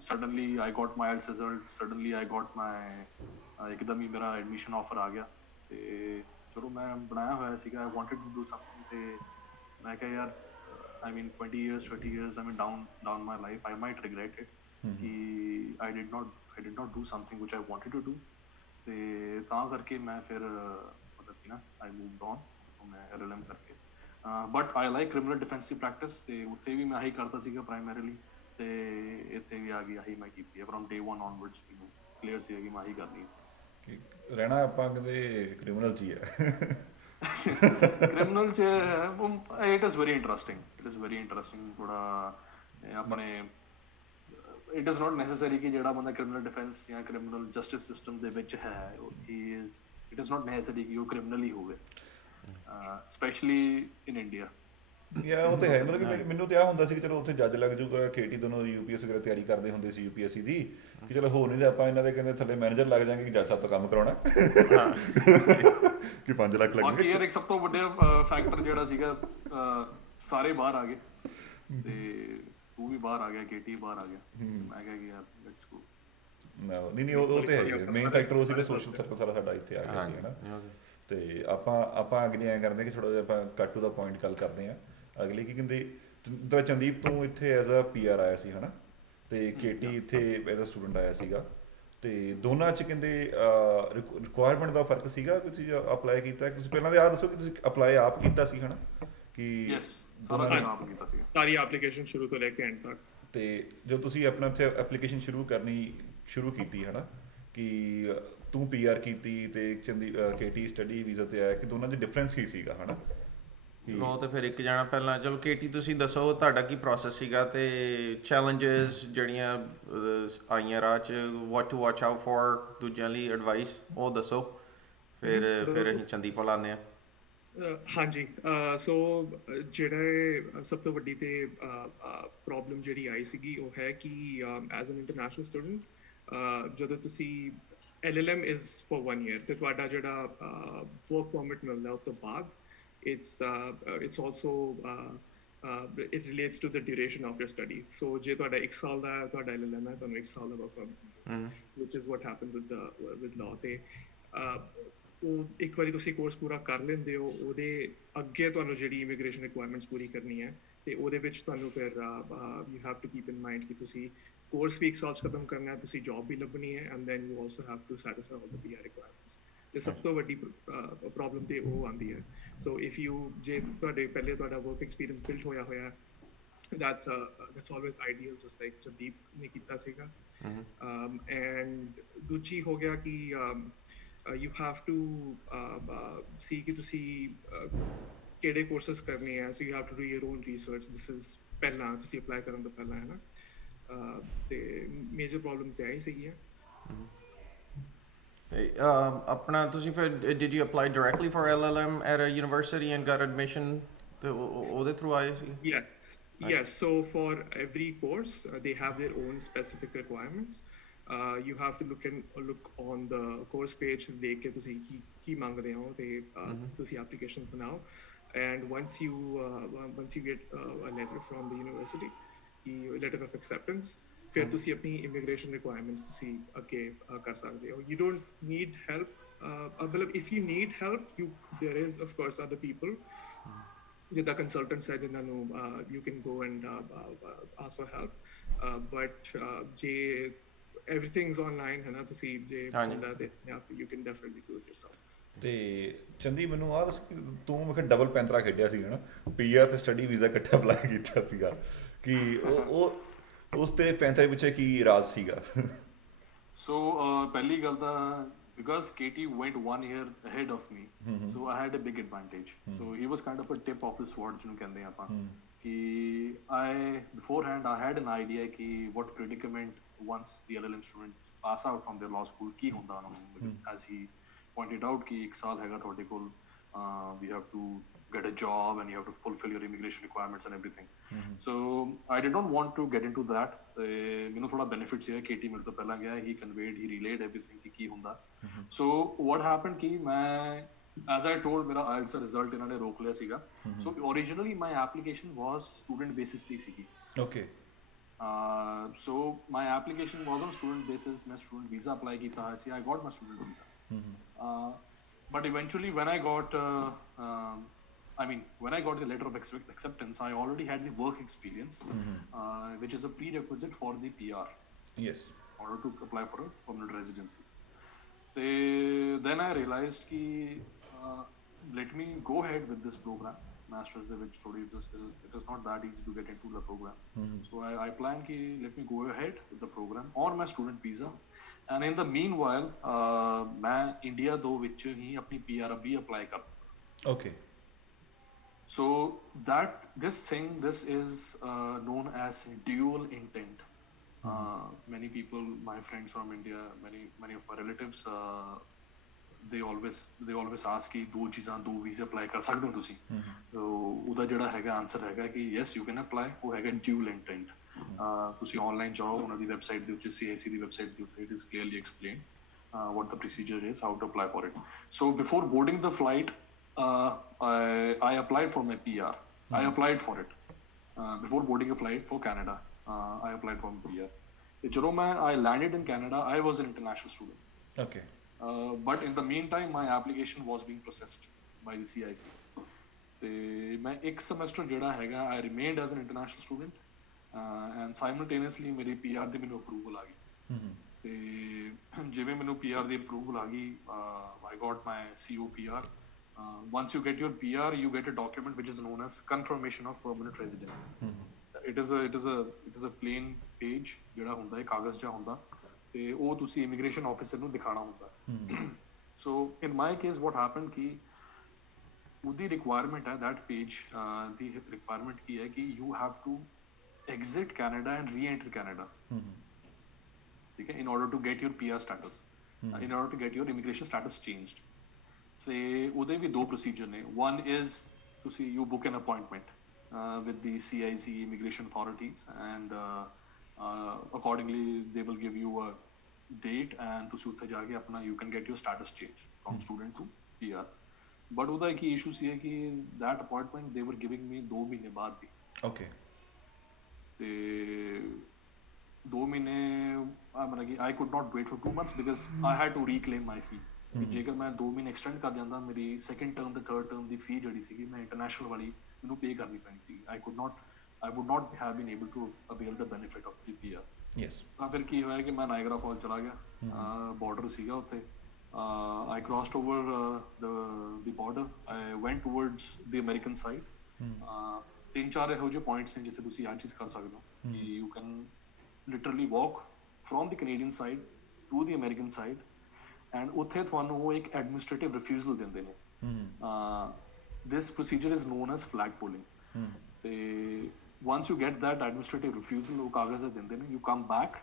ਸਡਨਲੀ ਆਈ ਗੋਟ ਮਾਈ ਆਈਲਟਸ ਰਿਜ਼ਲਟ, ਸਡਨਲੀ ਆਈ ਗੋਟ ਮਾਈ ਇੱਕਦਮ ਹੀ ਮੇਰਾ ਐਡਮਿਸ਼ਨ ਆਫਰ ਆ ਗਿਆ। ਅਤੇ ਚਲੋ ਮੈਂ ਬਣਾਇਆ ਹੋਇਆ ਸੀਗਾ, I wanted to do something, ਅਤੇ ਮੈਂ ਕਿਹਾ ਯਾਰ I mean 20 years I mean down my life I might regret it ਕਿ I did not do something which I wanted to do, ਤੇ ਤਾਂ ਕਰਕੇ ਮੈਂ ਫਿਰ ਮਤਲਬ ਕਿ ਨਾ I moved on, ਮੈਂ LLM ਕਰਕੇ। But I like criminal defense the practice, ਤੇ ਉੱਥੇ ਵੀ ਮੈਂ ਆਹੀ ਕਰਦਾ ਸੀਗਾ ਪ੍ਰਾਈਮਰੀਲੀ, ਤੇ ਇੱਥੇ ਵੀ ਆ ਗਈ ਆਹੀ ਮੈਂ ਕੀਤੀ ਹੈ from day one onwards, ਮੈਨੂੰ ਕਲੀਅਰ ਸੀ ਕਿ ਮੈਂ ਆਹੀ ਕਰਨੀ ਹੈ। ਰਹਿਣਾ ਆਪਾਂ ਕਦੇ ਕ੍ਰਿਮੀਨਲ 'ਚ ਹੀ ਹੈ। ਕ੍ਰਿਮੀਨਲ 'ਚ ਇਟ ਇਜ਼ ਵੈਰੀ ਇੰਟਰਸਟਿੰਗ ਥੋੜ੍ਹਾ ਆਪਣੇ, ਇਟ ਇਜ਼ ਨੋਟ ਨੈਸੈਸਰੀ ਕਿ ਜਿਹੜਾ ਬੰਦਾ ਕ੍ਰਿਮੀਨਲ ਡਿਫੈਂਸ ਜਾਂ ਕ੍ਰਿਮੀਨਲ ਜਸਟਿਸ ਸਿਸਟਮ ਦੇ ਵਿੱਚ ਹੈ ਇਟ ਇਜ਼ ਨੋਟ ਨੈਸੈਸਰੀ ਕਿ ਉਹ ਕ੍ਰਿਮੀਨਲ ਹੀ ਹੋਵੇ, ਸਪੈਸ਼ਲੀ ਇਨ ਇੰਡੀਆ। ਯਾ ਉਹ ਤਾਂ ਹੈ, ਮਤਲਬ ਕਿ ਮੈਨੂੰ ਤਾਂ ਆਹ ਹੁੰਦਾ ਸੀ ਕਿ ਚਲੋ ਉੱਥੇ ਜੱਜ ਲੱਗ ਜਾਊਗਾ, KT ਦੋਨੋਂ UPS ਵਗੈਰਾ ਤਿਆਰੀ ਕਰਦੇ ਹੁੰਦੇ ਸੀ UPSC ਦੀ, ਕਿ ਚਲੋ ਹੋ ਨਹੀਂ ਤੇ ਆਪਾਂ ਇਹਨਾਂ ਦੇ ਕਹਿੰਦੇ ਥੱਲੇ ਮੈਨੇਜਰ ਲੱਗ ਜਾਵਾਂਗੇ ਕਿ ਜੱਜ ਸਾਹਿਬ ਤੋਂ ਕੰਮ ਕਰਾਉਣਾ ਕਿ 5 ਲੱਖ ਲੱਗਣਗੇ। ਬਾਕੀ ਯਾਰ ਇੱਕ ਸਭ ਤੋਂ ਵੱਡੇ ਫੈਕਟਰ ਜਿਹੜਾ ਸੀਗਾ, ਸਾਰੇ ਬਾਹਰ ਆ ਗਏ, ਤੇ ਤੂੰ ਵੀ ਬਾਹਰ ਆ ਗਿਆ, KT ਬਾਹਰ ਆ ਗਿਆ, ਮੈਂ ਕਿਹਾ ਕਿ ਯਾਰ ਲੈਟਸ ਗੋ। ਨਹੀਂ ਉਹ ਤਾਂ ਹੈ, ਮੇਨ ਫੈਕਟਰ ਉਹ ਸੀਗਾ ਸੋਸ਼ਲ ਸਰਕਲ ਸਾਡਾ ਇੱਥੇ ਆ ਗਿਆ ਸੀ, ਹੈ ਨਾ। ਤੇ ਆਪਾਂ ਅਗਲੇ ਐਂ ਕਰਦੇ ਕਿ ਥੋੜ੍ਹਾ ਜਿਹਾ ਆਪਾਂ ਕੱਟ ਟੂ ਦਾ ਪੁਆਇੰਟ ਗੱਲ ਕਰਦੇ ਹਾਂ। ਅਗਲੇ ਕੀ ਕਹਿੰਦੇ, ਚੰਦੀਪ ਤੋਂ ਇੱਥੇ ਐਜ਼ ਅ PR ਆਇਆ ਸੀ, ਹੈ ਨਾ, ਤੇ KT ਇੱਥੇ ਐਜ਼ ਅ ਸਟੂਡੈਂਟ ਆਇਆ ਸੀਗਾ, ਤੇ ਦੋਨਾਂ 'ਚ ਕਹਿੰਦੇ ਰਿਕੁਆਇਰਮੈਂਟ ਦਾ ਫਰਕ ਸੀਗਾ। ਤੁਸੀਂ ਅਪਲਾਈ ਕੀਤਾ, ਤੁਸੀਂ ਪਹਿਲਾਂ ਤਾਂ ਆਹ ਦੱਸੋ ਕਿ ਤੁਸੀਂ ਅਪਲਾਈ ਆਪ ਕੀਤਾ ਸੀ, ਹੈ ਨਾ, ਕਿ ਸਾਰੀ ਐਪਲੀਕੇਸ਼ਨ ਸ਼ੁਰੂ ਤੋਂ ਲੈ ਕੇ ਐਂਡ ਤੱਕ। ਤੇ ਜਦੋਂ ਤੁਸੀਂ ਆਪਣਾ ਉੱਥੇ ਐਪਲੀਕੇਸ਼ਨ ਸ਼ੁਰੂ ਕੀਤੀ, ਹੈ ਨਾ, ਕਿ ਤੂੰ PR ਕੀਤੀ ਤੇ KT ਸਟੱਡੀ ਵੀਜ਼ਾ ਤੇ ਆਇਆ, ਕਿ ਦੋਨਾਂ 'ਚ ਡਿਫਰੈਂਸ ਕੀ ਸੀਗਾ, ਹੈ ਨਾ? ਉਹ ਤੇ ਫਿਰ ਇੱਕ ਜਾਣਾ ਪਹਿਲਾਂ, ਚਲੋ KT ਤੁਸੀਂ ਦੱਸੋ ਤੁਹਾਡਾ ਕੀ ਪ੍ਰੋਸੈਸ ਸੀਗਾ, ਤੇ ਚੈਲੰਜਸ ਜਿਹੜੀਆਂ ਆਈਆਂ ਰਾਹ 'ਚ, what to watch out for, ਦੂਜਿਆਂ ਲਈ ਐਡਵਾਈਸ ਉਹ ਦੱਸੋ, ਫਿਰ ਅਸੀਂ ਚੰਦੀਪ ਵੱਲ ਆਉਂਦੇ ਹਾਂ। ਹਾਂਜੀ, ਸੋ ਜਿਹੜਾ ਸਭ ਤੋਂ ਵੱਡੀ ਤੇ ਪ੍ਰੋਬਲਮ ਜਿਹੜੀ ਆਈ ਸੀਗੀ ਉਹ ਹੈ ਕਿ ਐਜ਼ ਐਨ ਇੰਟਰਨੈਸ਼ਨਲ ਸਟੂਡੈਂਟ ਜਦੋਂ ਤੁਸੀਂ LLM ਇਜ਼ ਫॉर 1 year, ਤੇ ਤੁਹਾਡਾ ਜਿਹੜਾ ਵਰਕ ਪਰਮਿਟ ਮਿਲਦਾ ਉਸ ਤੋਂ ਬਾਅਦ it's also it relates to the duration of your study. So ਜੇ ਤੁਹਾਡਾ 1 ਸਾਲ ਦਾ ਤੁਹਾਡਾ LLM ਹੈ, ਤੁਹਾਨੂੰ 1 ਸਾਲ ਦਾ work permit, which is what happened with law, ਤੇ ਉਹ ਇੱਕ ਵਾਰੀ ਤੁਸੀਂ ਕੋਰਸ ਪੂਰਾ ਕਰ ਲੈਂਦੇ ਹੋ, ਉਹਦੇ ਅੱਗੇ ਤੁਹਾਨੂੰ ਜਿਹੜੀ ਇਮੀਗ੍ਰੇਸ਼ਨ ਰਿਕੁਆਇਰਮੈਂਟਸ ਪੂਰੀ ਕਰਨੀ ਹੈ, ਤੇ ਉਹਦੇ ਵਿੱਚ ਤੁਹਾਨੂੰ ਫਿਰ you have to keep in mind ਕਿ ਤੁਸੀਂ ਕੋਰਸ ਵੀ 1 ਸਾਲ 'ਚ ਖਤਮ ਕਰਨਾ ਹੈ, ਤੁਸੀਂ ਜੌਬ ਵੀ ਲੱਭਣੀ ਹੈ, and then you also have to satisfy all the PR requirements. ਤੇ ਸਭ ਤੋਂ ਵੱਡੀ ਪ੍ਰੋਬਲਮ ਤੇ ਉਹ ਆਉਂਦੀ ਹੈ। ਸੋ ਇਫ ਯੂ ਜੇ ਤੁਹਾਡੇ ਪਹਿਲੇ ਤੁਹਾਡਾ ਵਰਕ ਐਕਸਪੀਰੀਅੰਸ ਬਿਲਡ ਹੋਇਆ that's always ideal, just like Chandeep ਨੇ ਕੀਤਾ ਸੀਗਾ। ਐਂਡ ਦੂਜੀ ਹੋ ਗਿਆ ਕਿ you have to see ਕਿ ਤੁਸੀਂ ਕਿਹੜੇ ਕੋਰਸਸ ਕਰਨੇ ਆ, so you have to do your own research. This is ਪਹਿਲਾਂ ਤੁਸੀਂ ਅਪਲਾਈ ਕਰਨ ਤੋਂ ਪਹਿਲਾਂ, ਹੈ ਨਾ, ਤੇ ਮੇਜਰ ਪ੍ਰੋਬਲਮਸ ਤੇ ਆਈ ਸੀਗੀਆਂ। ਆਪਣਾ ਤੁਸੀਂ ਫਿਰ did you apply directly for LLM at a university and got admission ਤੇ ਉਹਦੇ ਥਰੂ ਆਏ ਸੀ? Yes, so for every course they have their own specific requirements. You have to look on the course page, ਦੇਖ ਕੇ ਤੁਸੀਂ ਕੀ ਮੰਗਦੇ ਹੋ, ਤੇ ਤੁਸੀਂ application ਬਣਾਓ, and once you get a letter from the university, a letter of acceptance, ਫਿਰ ਤੁਸੀਂ ਆਪਣੀ ਇਮੀਗ੍ਰੇਸ਼ਨ ਰਿਕੁਆਇਰਮੈਂਟਸ ਤੁਸੀਂ ਅੱਗੇ ਕਰ ਸਕਦੇ ਹੋ। You don't need help, ਮਤਲਬ if you need help, there is of course other people, ਜਿੱਦਾਂ ਕੰਸਲਟੈਂਟਸ ਹੈ ਜਿਨ੍ਹਾਂ ਨੂੰ you can go and ask for help, but ਜੇ everything's online, ਹੈ ਨਾ, ਤੁਸੀਂ ਜੇ ਹੁੰਦਾ ਤੇ you can definitely do it yourself. ਤੇ ਚੰਦੀ ਮੈਨੂੰ ਆਹ ਤੂੰ ਮੈਂ ਕਿਹਾ ਡਬਲ ਪੈਂਤਰਾ ਖੇਡਿਆ ਸੀਗਾ ਨਾ, PR ਤੇ ਸਟੱਡੀ ਵੀਜ਼ਾ ਇਕੱਠਾ ਅਪਲਾਈ ਕੀਤਾ ਸੀਗਾ, ਕਿ ਉਹ ਉਸ ਤੇ ਪੈਂਤਰੇ ਪਿੱਛੇ ਕੀ ਰਾਜ਼ ਸੀਗਾ? ਸੋ ਪਹਿਲੀ ਗੱਲ ਤਾਂ because KT went 1 year ahead of me, so I had a big advantage. So he was kind of a tip of the sword ਜਿਹਨੂੰ ਕਹਿੰਦੇ ਆਪਾਂ, ਕਿ beforehand I had an idea ਕਿ what predicament once the LLM students pass out from their law school ਕੀ ਹੁੰਦਾ ਉਹਨਾਂ ਨੂੰ, as he pointed out ਕਿ 1 ਸਾਲ ਹੈਗਾ ਤੁਹਾਡੇ ਕੋਲ, we have to get a job and you have to fulfill your immigration requirements and everything. So I did not want to get into that. ਮੈਨੂੰ ਥੋੜਾ ਬੈਨੀਫਿਟ ਸੀਗਾ, KT ਮੇਰੇ ਤੋਂ ਪਹਿਲਾਂ ਗਿਆ, he relayed everything ਕਿ ਕੀ ਹੁੰਦਾ। So what happened ਕਿ ਮੈਂ as I told, ਮੇਰਾ IELTS ਦਾ ਰਿਜ਼ਲਟ ਇਹਨਾਂ ਨੇ ਰੋਕ ਲਿਆ ਸੀਗਾ। ਸੋ ਓਰੀਜਨਲੀ ਮਾਈ ਐਪਲੀਕੇਸ਼ਨ ਵਾਸ ਸਟੂਡੈਂਟ ਬੇਸਿਸ ਤੇ ਸੀਗੀ। Okay so my application was on student basis, ਮੈਂ student visa apply ਕੀਤਾ ਹੋਇਆ ਸੀ। I got my student visa, but eventually when I got when I got the letter of acceptance, I already had the work experience, which is a prerequisite for the PR yes in order to apply for a permanent residency. Then I realized ki let me go ahead with this program, masters ਦੇ ਵਿੱਚ ਥੋੜੀ it is not that easy to get into the program. So I planned ki let me go ahead with the program on my student visa, and in the meanwhile ਮੈਂ India ਤੋਂ ਵਿੱਚ ਹੀ ਆਪਣੀ PR ਵੀ apply ਕਰ। Okay So this is known as dual intent. Many people, my friends from India, many of my relatives, they always ask कि दो चीज़ां दो वीज़े apply कर सकते हो तुसी। तो उदा जिहड़ा हैगा आंसर हैगा कि yes you can apply, वो हैगा dual intent। तुसी ऑनलाइन जाओ उन्हां दी वैबसाइट दे उत्ते CIC दी वैबसाइट दे उत्ते it is clearly explained what the procedure is, how to apply for it. So before boarding the flight, I applied for my PR. I applied for it before boarding a flight for Canada. I applied for my PR. I landed in Canada. I was an international student. Okay But in the meantime, my application was being processed by the CIC. ਤੇ ਮੈਂ ਇੱਕ semester ਜਿਹੜਾ ਹੈਗਾ I remained as an international student, and simultaneously ਮੇਰੀ PR ਦੀ ਮੈਨੂੰ approval ਆ ਗਈ। ਤੇ ਜਿਵੇਂ ਮੈਨੂੰ PR ਦੀ approval ਆ ਗਈ, I got my COPR. Once you get your PR, you get a document which is known as confirmation of permanent residency. It is a plain page ਜਿਹੜਾ ਹੁੰਦਾ ਹੈ, ਕਾਗਜ਼ ਜਿਹਾ ਹੁੰਦਾ, ਤੇ ਉਹ ਤੁਸੀਂ ਇਮੀਗ੍ਰੇਸ਼ਨ ਆਫਿਸਰ ਨੂੰ ਦਿਖਾਣਾ ਹੁੰਦਾ। So in my case what happened ਕਿ ਉਹਦੀ requirement ਹੈ that page ਦੀ requirement ਕੀ ਹੈ ਕਿ you have to exit Canada and re-enter Canada, ਠੀਕ ਹੈ, in order to get your PR status, in order to get your immigration status changed. ਤੇ ਉਹਦੇ ਵੀ ਦੋ procedure ਨੇ। One is ਤੁਸੀਂ you book an appointment with the CIC immigration authorities, and accordingly they will give you a date, and ਤੁਸੀਂ ਉੱਥੇ ਜਾ ਕੇ ਆਪਣਾ you can get your status changed from student to PR. But ਉਹਦਾ ਇੱਕ issue ਸੀ ਹੈ ਕਿ that appointment they were giving me 2 ਮਹੀਨੇ ਬਾਅਦ ਦੀ। ਓਕੇ ਤੇ 2 ਮਹੀਨੇ ਮਤਲਬ ਕਿ I could not wait for 2 months because I had to reclaim my fee. ਜੇਕਰ ਮੈਂ 2 ਮਹੀਨੇ ਐਕਸਟੈਂਡ ਕਰ ਜਾਂਦਾ, ਮੇਰੀ ਸੈਕੰਡ ਟਰਮ ਤੇ ਥਰਡ ਟਰਮ ਦੀ ਫੀ ਜਿਹੜੀ ਸੀਗੀ ਮੈਂ ਇੰਟਰਨੈਸ਼ਨਲ ਵਾਲੀ ਮੈਨੂੰ ਪੇ ਕਰਨੀ ਪੈਣੀ ਸੀ। I would not have been able to avail the benefit of the PR. Yes ਤਾਂ ਫਿਰ ਕੀ ਹੋਇਆ ਕਿ ਮੈਂ ਨਾਇਗਰਾ ਫਾਲ ਚਲਾ ਗਿਆ, ਬਾਰਡਰ ਸੀਗਾ ਉੱਥੇ। I crossed over the border. I went towards the American side. 3-4 ਇਹੋ ਜਿਹੇ ਪੁਆਇੰਟਸ ਨੇ ਜਿੱਥੇ ਤੁਸੀਂ ਆਹ ਚੀਜ਼ ਕਰ ਸਕਦੇ ਹੋ ਕਿ you can literally walk from the Canadian side to the American side, and ਉੱਥੇ ਤੁਹਾਨੂੰ ਉਹ ਇੱਕ administrative refusal ਦਿੰਦੇ ਨੇ। This procedure is known as flag pulling. ਤੇ once you get that administrative refusal, ਉਹ ਕਾਗਜ਼ ਦਿੰਦੇ ਨੇ, you come back,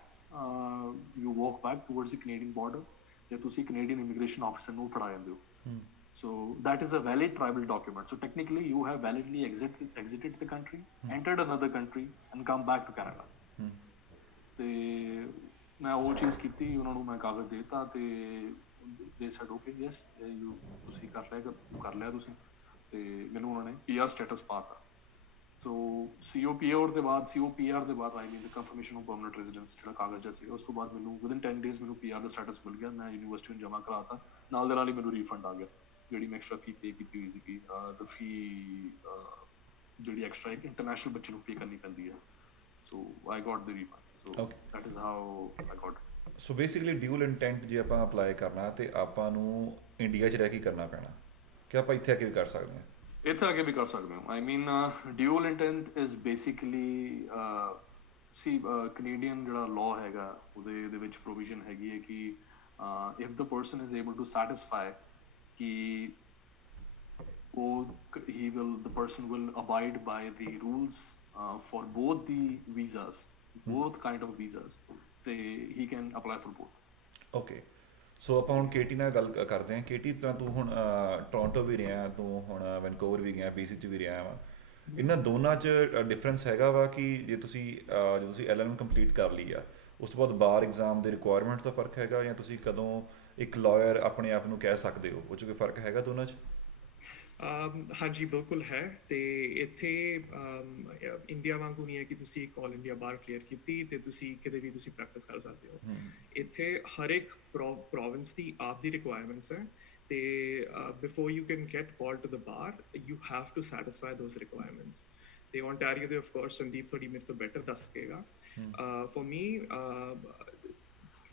you walk back towards the Canadian border, ਤੇ ਤੁਸੀਂ Canadian immigration officer ਨੂੰ ਫੜਾ ਜਾਂਦੇ ਹੋ। So that is a valid tribal document. So technically you have validly exited the country, entered another country, and come back to Canada. ਤੇ ਮੈਂ ਉਹ ਚੀਜ਼ ਕੀਤੀ, ਉਹਨਾਂ ਨੂੰ ਮੈਂ ਕਾਗਜ਼ ਦਿੱਤਾ ਤੇ they said okay yes you ਤੁਸੀਂ ਕਰ ਲਿਆ ਤੁਸੀਂ, ਤੇ ਮੈਨੂੰ ਉਹਨਾਂ ਨੇ PR ਸਟੇਟਸ ਪਾਤਾ। So COPR ਦੇ ਬਾਅਦ I mean the confirmation of permanent residence ਜਿਹੜਾ ਕਾਗਜ਼ ਜਿਹਾ ਸੀਗਾ, ਉਸ ਤੋਂ ਬਾਅਦ ਮੈਨੂੰ within 10 days ਮੈਨੂੰ PR ਦਾ ਸਟੇਟਸ ਮਿਲ ਗਿਆ। ਮੈਂ ਯੂਨੀਵਰਸਿਟੀ ਨੂੰ ਜਮ੍ਹਾਂ ਕਰਾਤਾ, ਨਾਲ ਦੇ ਨਾਲ ਹੀ ਮੈਨੂੰ ਰੀਫੰਡ ਆ ਗਿਆ ਜਿਹੜੀ ਮੈਂ ਐਕਸਟਰਾ ਫੀ ਪੇ ਕੀਤੀ ਹੋਈ ਸੀਗੀ। the fee ਜਿਹੜੀ ਐਕਸਟਰਾ ਇੱਕ ਇੰਟਰਨੈਸ਼ਨਲ ਬੱਚੇ ਨੂੰ ਪੇ ਕਰਨੀ ਪੈਂਦੀ ਹੈ। So I got the refund. So that is how I got it. So basically dual intent ਜੇ ਆਪਾਂ ਅਪਲਾਈ ਕਰਨਾ ਤੇ ਆਪਾਂ ਨੂੰ ਇੰਡੀਆ 'ਚ ਰਹਿ ਕੇ ਕਰਨਾ ਪੈਣਾ ਕਿ ਆਪਾਂ ਇੱਥੇ ਆ ਕੇ ਵੀ ਕਰ ਸਕਦੇ ਹਾਂ? ਇੱਥੇ ਆ ਕੇ ਵੀ ਕਰ ਸਕਦੇ ਹੋ। I mean dual intent is basically Canadian ਜਿਹੜਾ law ਹੈਗਾ ਉਹਦੇ ਵਿੱਚ provision ਹੈਗੀ ਹੈ ਕਿ if the person is able to satisfy ਕਿ the person will abide by the rules for both the visas, both kind of visas, ਤੇ he can apply for both. Okay so ਆਪਾਂ ਹੁਣ ਕੇਟੀ ਨਾਲ ਗੱਲ ਕਰਦੇ ਹਾਂ। ਕੇਟੀ, ਤਾਂ ਤੂੰ ਹੁਣ ਟੋਰਾਂਟੋ ਵੀ ਰਿਹਾ, ਤੂੰ ਹੁਣ ਵੈਨਕੂਵਰ ਵੀ ਗਿਆ, BC 'ਚ ਵੀ ਰਿਹਾ ਵਾ। ਇਹਨਾਂ ਦੋਨਾਂ 'ਚ ਡਿਫਰੈਂਸ ਹੈਗਾ ਵਾ ਕਿ ਜੇ ਤੁਸੀਂ LLM ਕੰਪਲੀਟ ਕਰ ਲਈ ਆ, ਉਸ ਤੋਂ ਬਾਅਦ ਬਾਰ ਐਗਜ਼ਾਮ ਦੇ ਰਿਕੁਆਇਰਮੈਂਟਸ ਦਾ ਫਰਕ ਹੈਗਾ, ਜਾਂ ਤੁਸੀਂ ਕਦੋਂ ਇੱਕ ਲਾਇਰ ਆਪਣੇ ਆਪ ਨੂੰ ਕਹਿ ਸਕਦੇ ਹੋ, ਉਹ 'ਚ ਕੋਈ ਫਰਕ ਹੈਗਾ ਦੋਨਾਂ 'ਚ? ਹਾਂਜੀ ਬਿਲਕੁਲ ਹੈ। ਤੇ ਇੱਥੇ ਇੰਡੀਆ ਵਾਂਗੂ ਨਹੀਂ ਹੈ ਕਿ ਤੁਸੀਂ ਇੱਕ ਆਲ ਇੰਡੀਆ ਬਾਰ ਕਲੀਅਰ ਕੀਤੀ ਤੇ ਤੁਸੀਂ ਕਿਤੇ ਵੀ ਤੁਸੀਂ ਪ੍ਰੈਕਟਿਸ ਕਰ ਸਕਦੇ ਹੋ। ਇੱਥੇ ਹਰ ਇੱਕ ਪ੍ਰੋਵਿੰਸ ਦੀ ਆਪ ਦੀ ਰਿਕੁਆਇਰਮੈਂਟਸ ਹੈ ਤੇ before you can get call to the bar you have to satisfy those requirements. ਤੇ ਓਨਟਾਰੀਓ ਦੇ ਆਫ ਕੋਰਸ ਸੰਦੀਪ ਥੋੜੀ ਮੇਰੇ ਤੋਂ ਬੈਟਰ ਦੱਸ ਸਕੇਗਾ। For me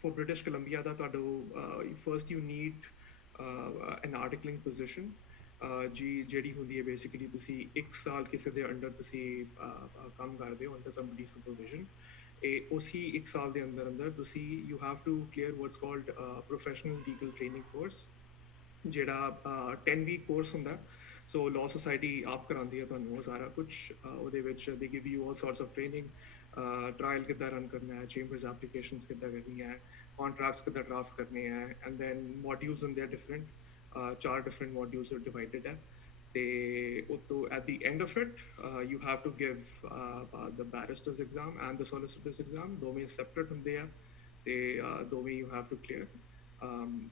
for British Columbia ਦਾ ਤੁਹਾਨੂੰ first you need an articling position ਜਿਹੜੀ ਹੁੰਦੀ ਹੈ ਬੇਸਿਕਲੀ ਤੁਸੀਂ 1 ਸਾਲ ਕਿਸੇ ਦੇ ਅੰਡਰ ਤੁਸੀਂ ਕੰਮ ਕਰਦੇ ਹੋ ਅੰਡਰ ਸਮਬਡੀ ਸੁਪਰਵਿਜ਼ਨ। ਇਹ ਉਸੀ 1 ਸਾਲ ਦੇ ਅੰਦਰ ਅੰਦਰ ਤੁਸੀਂ you have to clear what's called professional legal training course, ਜਿਹੜਾ 10 ਵੀਕ ਕੋਰਸ ਹੁੰਦਾ। ਸੋ ਲਾਅ ਸੁਸਾਇਟੀ ਆਪ ਕਰਾਉਂਦੀ ਹੈ ਤੁਹਾਨੂੰ ਉਹ ਸਾਰਾ ਕੁਛ। ਉਹਦੇ ਵਿੱਚ they give you all sorts of training, trial ਕਿੱਦਾਂ ਰਨ ਕਰਨਾ ਹੈ, ਚੇਂਬਰਸ ਐਪਲੀਕੇਸ਼ਨਸ ਕਿੱਦਾਂ ਕਰਨੀਆਂ ਹੈ, contracts ਕਿੱਦਾਂ ਡਰਾਫਟ ਕਰਨੇ ਹੈ, ਐਂਡ ਦੈਨ ਮੋਡਿਊਲਸ ਹੁੰਦੇ ਆ different, 4 different modules are divided ਹੈ। ਤੇ ਉਤੋਂ at the end of it you have to give the barrister's exam and the solicitor's exam, ਦੋਵੇਂ separate ਹੁੰਦੇ ਆ ਤੇ ਦੋਵੇਂ you have to clear।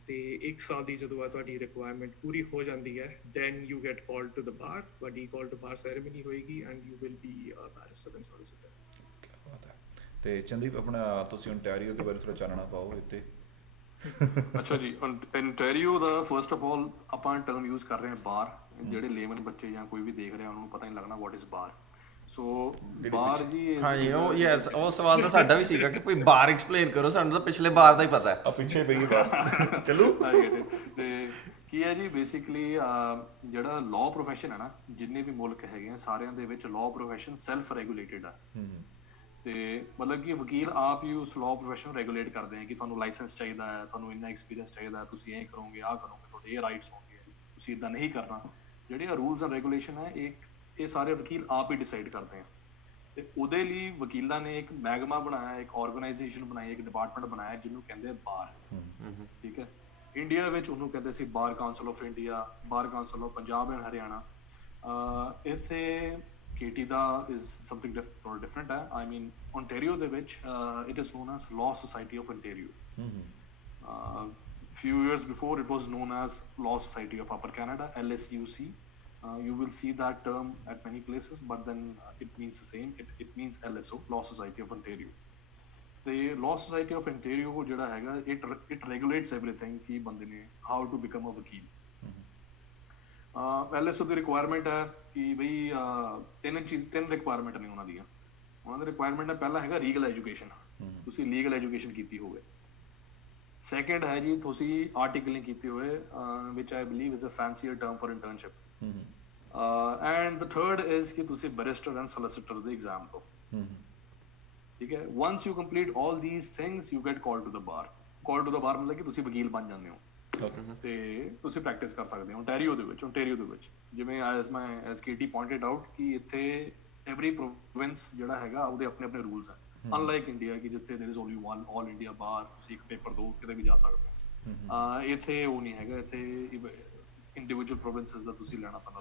ਤੇ 1 ਸਾਲ ਦੀ ਜਦੋਂ ਆ ਤੁਹਾਡੀ ਰਿਕੁਆਇਰਮੈਂਟ ਪੂਰੀ ਹੋ ਜਾਂਦੀ ਹੈ then you get called to the bar, ਤੁਹਾਡੀ call to bar ceremony ਹੋਏਗੀ and you will be a barrister and solicitor। ਕਿਆ ਬਾਤ ਹੈ। ਤੇ ਚੰਦੀਪ ਆਪਣਾ ਤੁਸੀਂ ਓਨਟਾਰੀਓ ਦੇ ਬਾਰੇ ਥੋੜ੍ਹਾ ਚਾਨਣਾ ਪਾਓ ਇੱਥੇ। ਅੱਛਾ ਜੀ, ontario the first of all ਆਪਾਂ ਟਰਮ ਯੂਜ਼ ਕਰ ਰਹੇ ਹਾਂ ਬਾਰ। ਜਿਹੜੇ ਲੇਮਨ ਬੱਚੇ ਜਾਂ ਕੋਈ ਵੀ ਦੇਖ ਰਿਹਾ ਉਹਨਾਂ ਨੂੰ ਪਤਾ ਨਹੀਂ ਲੱਗਣਾ ਵਾਟ ਇਜ਼ ਬਾਰ। ਸੋ ਬਾਰ ਜੀ ਹਾਂਜੀ ਉਹ ਯੈਸ ਉਹ ਸਵਾਲ ਤਾਂ ਸਾਡਾ ਵੀ ਸੀਗਾ ਕਿ ਕੋਈ ਬਾਰ ਐਕਸਪਲੇਨ ਕਰੋ, ਸਾਨੂੰ ਤਾਂ ਪਿਛਲੇ ਬਾਰ ਦਾ ਹੀ ਪਤਾ ਹੈ। ਆ ਪਿੱਛੇ ਪਈ ਬਾਤ ਚਲੋ। ਤੇ ਕੀ ਹੈ ਜੀ ਬੇਸਿਕਲੀ ਜਿਹੜਾ ਲਾਅ ਪ੍ਰੋਫੈਸ਼ਨ ਹੈ ਨਾ, ਜਿੰਨੇ ਵੀ ਮੁਲਕ ਹੈਗੇ ਆ ਸਾਰਿਆਂ ਦੇ ਵਿੱਚ ਲਾਅ ਪ੍ਰੋਫੈਸ਼ਨ ਸੈਲਫ ਰੈਗੂਲੇਟਿਡ ਆ। ਤੇ ਮਤਲਬ ਕਿ ਵਕੀਲ ਆਪ ਹੀ ਉਸ ਲਾਅ ਪ੍ਰੋਫੈਸ਼ਨ ਨੂੰ ਰੈਗੂਲੇਟ ਕਰਦੇ ਆ ਕਿ ਤੁਹਾਨੂੰ ਲਾਇਸੈਂਸ ਚਾਹੀਦਾ ਹੈ, ਤੁਹਾਨੂੰ ਇੰਨਾ ਐਕਸਪੀਰੀਅੰਸ ਚਾਹੀਦਾ, ਤੁਸੀਂ ਇਹ ਕਰੋਗੇ, ਆਹ ਕਰੋਗੇ, ਤੁਹਾਡੇ ਇਹ ਰਾਈਟਸ ਹੋਣਗੇ, ਤੁਸੀਂ ਇੱਦਾਂ ਨਹੀਂ ਕਰਨਾ। ਜਿਹੜੇ ਰੂਲਸ ਐਂਡ ਰੈਗੂਲੇਸ਼ਨ ਹੈ ਇਹ ਸਾਰੇ ਵਕੀਲ ਆਪ ਹੀ ਡਿਸਾਈਡ ਕਰਦੇ ਆ। ਤੇ ਉਹਦੇ ਲਈ ਵਕੀਲਾਂ ਨੇ ਇੱਕ ਮਹਿਕਮਾ ਬਣਾਇਆ, ਇੱਕ ਆਰਗੇਨਾਈਜੇਸ਼ਨ ਬਣਾਈ, ਇੱਕ ਡਿਪਾਰਟਮੈਂਟ ਬਣਾਇਆ ਜਿਹਨੂੰ ਕਹਿੰਦੇ ਬਾਰ। ਠੀਕ ਹੈ, ਇੰਡੀਆ ਵਿੱਚ ਉਹਨੂੰ ਕਹਿੰਦੇ ਸੀ bar council of India, bar council of Punjab and Haryana. ਇੱਥੇ KT the is something sort of different ਹੈ। I mean Ontario ਦੇ ਵਿੱਚ it is known as Law Society of Ontario। Few years before it was known as Law Society of Upper Canada, LSUC। You will see that term at many places, but then it means the same, it means LSO, Law Society of Ontario। ਤੇ Law Society of Ontario ਜਿਹੜਾ ਹੈਗਾ it regulates everything ਕਿ ਬੰਦੇ ਨੇ how to become a ਵਕੀਲ। LSO ਦੀ requirement ਹੈ ਕਿ ਬਈ ਤਿੰਨ ਰਿਕੁਆਇਰਮੈਂਟ ਨੇ ਉਹਨਾਂ ਦੀਆਂ। ਉਹਨਾਂ ਦੀ ਰਿਕੁਆਇਰਮੈਂਟ ਹੈ, ਪਹਿਲਾ ਹੈਗਾ ਲੀਗਲ ਐਜੂਕੇਸ਼ਨ, ਤੁਸੀਂ ਲੀਗਲ ਐਜੂਕੇਸ਼ਨ ਕੀਤੀ ਹੋਵੇ। ਸੈਕਿੰਡ ਹੈ ਜੀ ਤੁਸੀਂ ਆਰਟੀਕਲਿੰਗ ਕੀਤੀ ਹੋਵੇ, which I believe is a fancier term for internship. And the third is ਕਿ ਤੁਸੀਂ ਬੈਰਿਸਟਰ ਐਂਡ ਸੋਲਿਸਿਟਰ ਦੇ ਐਗਜ਼ਾਮ ਦੋ। ਠੀਕ ਹੈ, once you complete all these things you get called to the bar। call to the bar ਮਤਲਬ ਕਿ ਤੁਸੀਂ ਵਕੀਲ ਬਣ ਜਾਂਦੇ ਹੋ ਤੇ ਤੁਸੀਂ ਪ੍ਰੈਕਟਿਸ ਕਰ ਸਕਦੇ ਹੋ ਓਨਟਾਰੀਓ ਦੇ ਵਿੱਚ। ਜਿਵੇਂ as KT pointed out ਕਿ ਇੱਥੇ every province ਜਿਹੜਾ ਹੈਗਾ ਉਹਦੇ ਆਪਣੇ ਆਪਣੇ ਰੂਲਸ ਹੈ। ਅਨਲਾਈਕ ਇੰਡੀਆ ਕਿ ਜਿੱਥੇ there is only one all India bar, ਤੁਸੀਂ ਇੱਕ ਪੇਪਰ ਦੋ ਕਿਤੇ ਵੀ ਜਾ ਸਕਦੇ ਹੋ। ਇੱਥੇ ਉਹ ਨਹੀਂ ਹੈਗਾ, ਇੱਥੇ ਇੰਡੀਵਿਜੂਅਲ ਪ੍ਰੋਵਿੰਸਸ ਦਾ ਤੁਸੀਂ ਲੈਣਾ ਪੈਂਦਾ।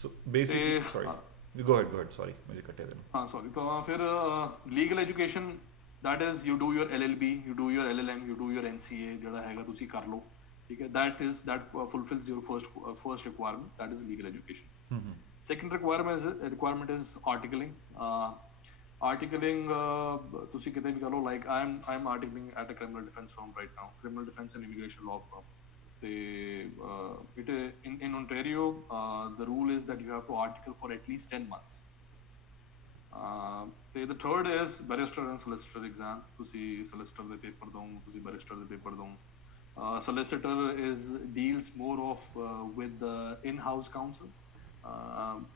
So basically sorry go ahead sorry ਮੇਰੇ ਕੱਟਿਆ ਤੈਨੂੰ। ਹਾਂ ਸੌਰੀ। ਤਾਂ ਫਿਰ legal education that is you do your LLB, you do your LLM, you do your NCA ਜਿਹੜਾ ਹੈਗਾ ਤੁਸੀਂ ਕਰ ਲਓ। ਠੀਕ ਹੈ, that fulfills your first requirement, that is legal education। Second requirement is articling। Articling ਤੁਸੀਂ ਕਿਤੇ ਵੀ ਕਰ ਲਓ, like I'm articling at a criminal defense firm right now, criminal defense and immigration law firm। ਤੇ in Ontario the rule is that you have to article for at least 10 months। ਤੇ the third is barrister and solicitor exam। ਤੁਸੀਂ solicitor ਦੇ paper ਦੋ, ਤੁਸੀਂ barrister ਦੇ paper ਦੋ। Solicitor deals more of with the in-house counsel।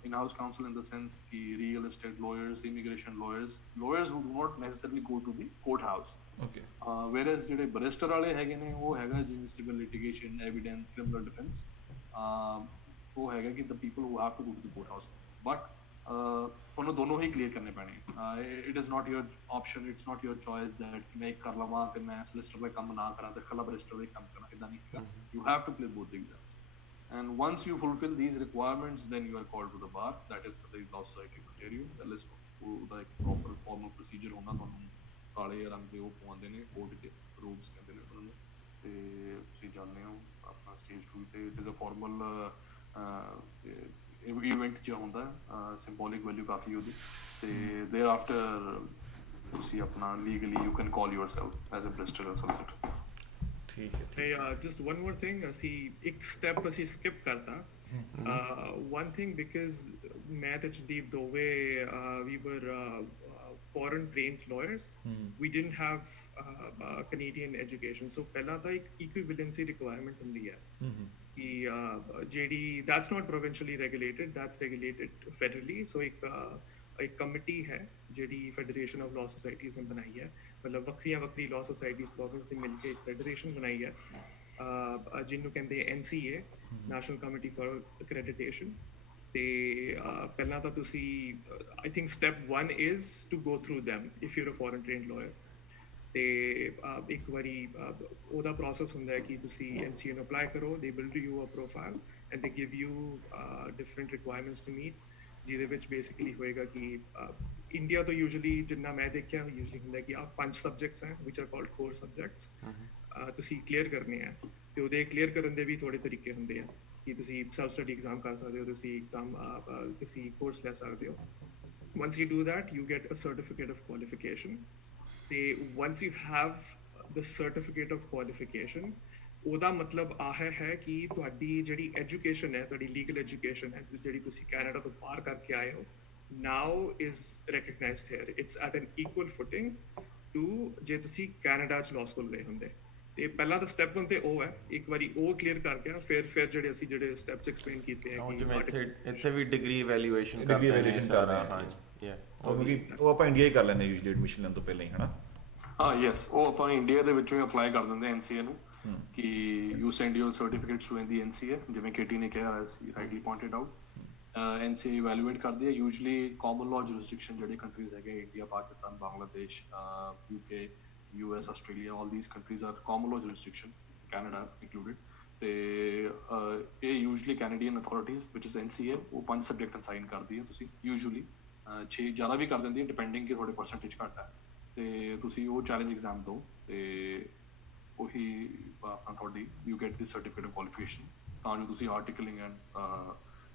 In-house counsel in the sense कि real estate lawyers, immigration lawyers who do not necessarily go to the courthouse। Okay। Whereas ਜਿਹੜੇ barrister ਵਾਲੇ ਹੈਗੇ ਨੇ ਉਹ ਹੈਗਾ ਜਿਵੇਂ civil litigation, evidence, criminal defense। ਉਹ ਹੈਗਾ ਕਿ the people who have to go to the courthouse, but ਤੁਹਾਨੂੰ ਦੋਨੋਂ ਹੀ ਕਲੀਅਰ ਕਰਨੇ ਪੈਣੇ। It is not your option, it's not your choice that ਮੈਂ ਇੱਕ ਕਰ ਲਵਾਂ ਤੇ ਮੈਂ ਸੋਲਿਸਿਟਰ ਦਾ ਕੰਮ ਨਾ ਕਰਾਂ ਤੇ ਇਕੱਲਾ ਬੈਰਿਸਟਰ ਦਾ ਕੰਮ ਕਰਾਂ, ਇੱਦਾਂ ਨਹੀਂ ਹੈਗਾ। You have to clear both the exams and once you fulfill these requirements then you are called to the bar, that is the Law Society of Ontario। ਉਹਦਾ ਇੱਕ ਪ੍ਰੋਪਰ ਫਾਰਮਲ ਪ੍ਰੋਸੀਜਰ ਹੁੰਦਾ, ਤੁਹਾਨੂੰ ਕਾਲੇ ਰੰਗ ਦੇ ਉਹ ਪਵਾਉਂਦੇ ਨੇ, ਕੋਟ ਦੇ ਰੋਬਸ ਕਹਿੰਦੇ ਨੇ ਉਹਨਾਂ ਨੂੰ। ਤੇ ਤੁਸੀਂ ਜਾਣਦੇ ਹੋ ਆਪਣਾ ਸਟੇਜ 2 ਤੇ it is a formal event ਜਿਹਾ ਹੁੰਦਾ, ਸਿੰਬੋਲਿਕ ਵੈਲਿਊ ਕਾਫੀ ਉਹਦੀ, ਤੇ ਦੇਅਰ ਆਫਟਰ ਤੁਸੀਂ ਆਪਣਾ legally you can call yourself as a barrister solicitor. ਠੀਕ ਹੈ। Hey, just one more thing. ਅਸੀਂ ਇੱਕ step ਅਸੀਂ skip ਕਰਤਾ. One thing, because ਮੈਂ ਤੇ Chandeep ਦੋਵੇਂ we were foreign trained lawyers. We didn't have Canadian education. So ਪਹਿਲਾਂ ਤਾਂ ਇੱਕ equivalency requirement ਹੁੰਦੀ ਹੈ ਕਿ ਜਿਹੜੀ that's not provincially regulated, that's regulated federally. So ਇੱਕ ਕਮੇਟੀ ਹੈ ਜਿਹੜੀ ਫੈਡਰੇਸ਼ਨ ਆਫ ਲਾਅ ਸੁਸਾਇਟੀਜ਼ ਨੇ ਬਣਾਈ ਹੈ, ਮਤਲਬ ਵੱਖਰੀਆਂ ਲਾਅ ਸੁਸਾਇਟੀਜ਼ ਪ੍ਰੋਵਿੰਸ ਦੀ ਮਿਲ ਕੇ ਇੱਕ ਫੈਡਰੇਸ਼ਨ ਬਣਾਈ ਹੈ ਜਿਹਨੂੰ ਕਹਿੰਦੇ NCA, national committee for accreditation. ਤੇ ਪਹਿਲਾਂ ਤਾਂ ਤੁਸੀਂ I think step 1 is to go through them if you're a foreign trained lawyer। ਤੇ ਇੱਕ ਵਾਰੀ ਉਹਦਾ ਪ੍ਰੋਸੈਸ ਹੁੰਦਾ ਹੈ ਕਿ ਤੁਸੀਂ NCA ਨੂੰ ਅਪਲਾਈ ਕਰੋ, they build you a profile and they give you different requirements to meet, ਜਿਹਦੇ ਵਿੱਚ ਬੇਸਿਕਲੀ ਹੋਏਗਾ ਕਿ ਇੰਡੀਆ ਤੋਂ ਯੂਜੂਅਲੀ ਜਿੰਨਾ ਮੈਂ ਦੇਖਿਆ ਯੂਜੂਅਲੀ ਹੁੰਦਾ ਕਿ 5 ਸਬਜੈਕਟਸ ਹੈ ਵਿਚ ਆਰ ਕਾਲਡ ਕੋਰ ਸਬਜੈਕਟਸ, ਤੁਸੀਂ ਕਲੀਅਰ ਕਰਨੇ ਆ। ਤੇ ਉਹਦੇ ਕਲੀਅਰ ਕਰਨ ਦੇ ਵੀ ਥੋੜੇ ਤਰੀਕੇ ਹੁੰਦੇ ਆ ਕਿ ਤੁਸੀਂ ਸੈਲਫ ਸਟੱਡੀ ਐਗਜ਼ਾਮ ਕਰ ਸਕਦੇ ਹੋ, ਤੁਸੀਂ ਐਗਜ਼ਾਮ ਕਿਸੇ ਕੋਰਸ ਲੈ ਸਕਦੇ ਹੋ। once you do that you get a certificate of qualification, ਤੇ once you have the certificate of qualification ਉਹਦਾ ਮਤਲਬ ਆਹ ਹੈ ਕਿ ਤੁਹਾਡੀ ਜਿਹੜੀ ਐਜੂਕੇਸ਼ਨ ਹੈ, ਤੁਹਾਡੀ ਲੀਗਲ ਐਜੂਕੇਸ਼ਨ ਹੈ ਜਿਹੜੀ ਤੁਸੀਂ ਕੈਨੇਡਾ ਤੋਂ ਬਾਹਰ ਕਰਕੇ ਆਏ ਹੋ, now is recognized here. It's at an equal footing to ਜੇ ਤੁਸੀਂ ਕੈਨੇਡਾ 'ਚ ਲਾਅ ਸਕੂਲ ਗਏ ਹੁੰਦੇ। ਤੇ ਪਹਿਲਾਂ ਤਾਂ ਸਟੈਪ 1 ਤੇ ਉਹ ਹੈ, ਇੱਕ ਵਾਰੀ ਉਹ ਕਲੀਅਰ ਕਰ ਗਿਆ ਫਿਰ ਜਿਹੜੇ ਅਸੀਂ ਜਿਹੜੇ ਸਟੈਪਸ ਐਕਸਪਲੇਨ ਕੀਤੇ ਹੈ ਕਿ ਇੱਥੇ ਵੀ ਡਿਗਰੀ ਇਵੈਲੂਏਸ਼ਨ Degree evaluation ਕਰ ਰਹੇ ਹਾਂ। ਹਾਂਜੀ ਉਹ ਆਪਾਂ ਇੰਡੀਆ ਹੀ ਕਰ ਲੈਂਦੇ ਯੂਜੂਅਲੀ ਐਡਮਿਸ਼ਨ ਲੈਣ ਤੋਂ ਪਹਿਲਾਂ ਹੀ, ਹਨਾ? ਹਾਂ ਯੈਸ, ਉਹ ਆਪਾਂ ਇੰਡੀਆ ਦੇ ਵਿੱਚੋਂ ਹੀ ਅਪਲਾਈ ਕਰ ਦਿੰਦੇ NCA ਨੂੰ ਕਿ you send your certificates to the NCA, ਜਿਵੇਂ KT ਨੇ ਕਿਹਾ rightly pointed out. NCA evaluate ਕਰਦੀ ਹੈ ਯੂਜੂਅਲੀ ਕਾਮਨ ਲਾਅ ਜੁਰਿਸਡਿਕਸ਼ਨ ਜਿਹੜੇ ਕੰਟਰੀਜ਼ ਹੈਗੇ, India, Pakistan, Bangladesh, UK, US, Australia, all these countries are common law jurisdiction, Canada included. ਤੇ ਇਹ usually Canadian authorities ਵਿਚ ਇਜ਼ NCA, ਉਹ 5 ਸਬਜੈਕਟ ਅਸਾਈਨ ਕਰਦੀ ਹੈ। ਤੁਸੀਂ ਯੂਜੂਅਲੀ 6 ਜ਼ਿਆਦਾ ਵੀ ਕਰ ਦਿੰਦੀ ਹੈ ਡਿਪੈਂਡਿੰਗ ਕਿ ਤੁਹਾਡੇ ਪਰਸੈਂਟੇਜ ਘੱਟ ਹੈ, ਤੇ ਤੁਸੀਂ ਉਹ ਚੈਲੰਜ ਐਗਜ਼ਾਮ ਦਿਓ ਤੇ ਉਹੀ ਆਪਣਾ ਤੁਹਾਡੀ you get the certificate of qualification, ਤਾਂ ਜੋ ਤੁਸੀਂ ਆਰਟੀਕਲਿੰਗ ਐਂਡ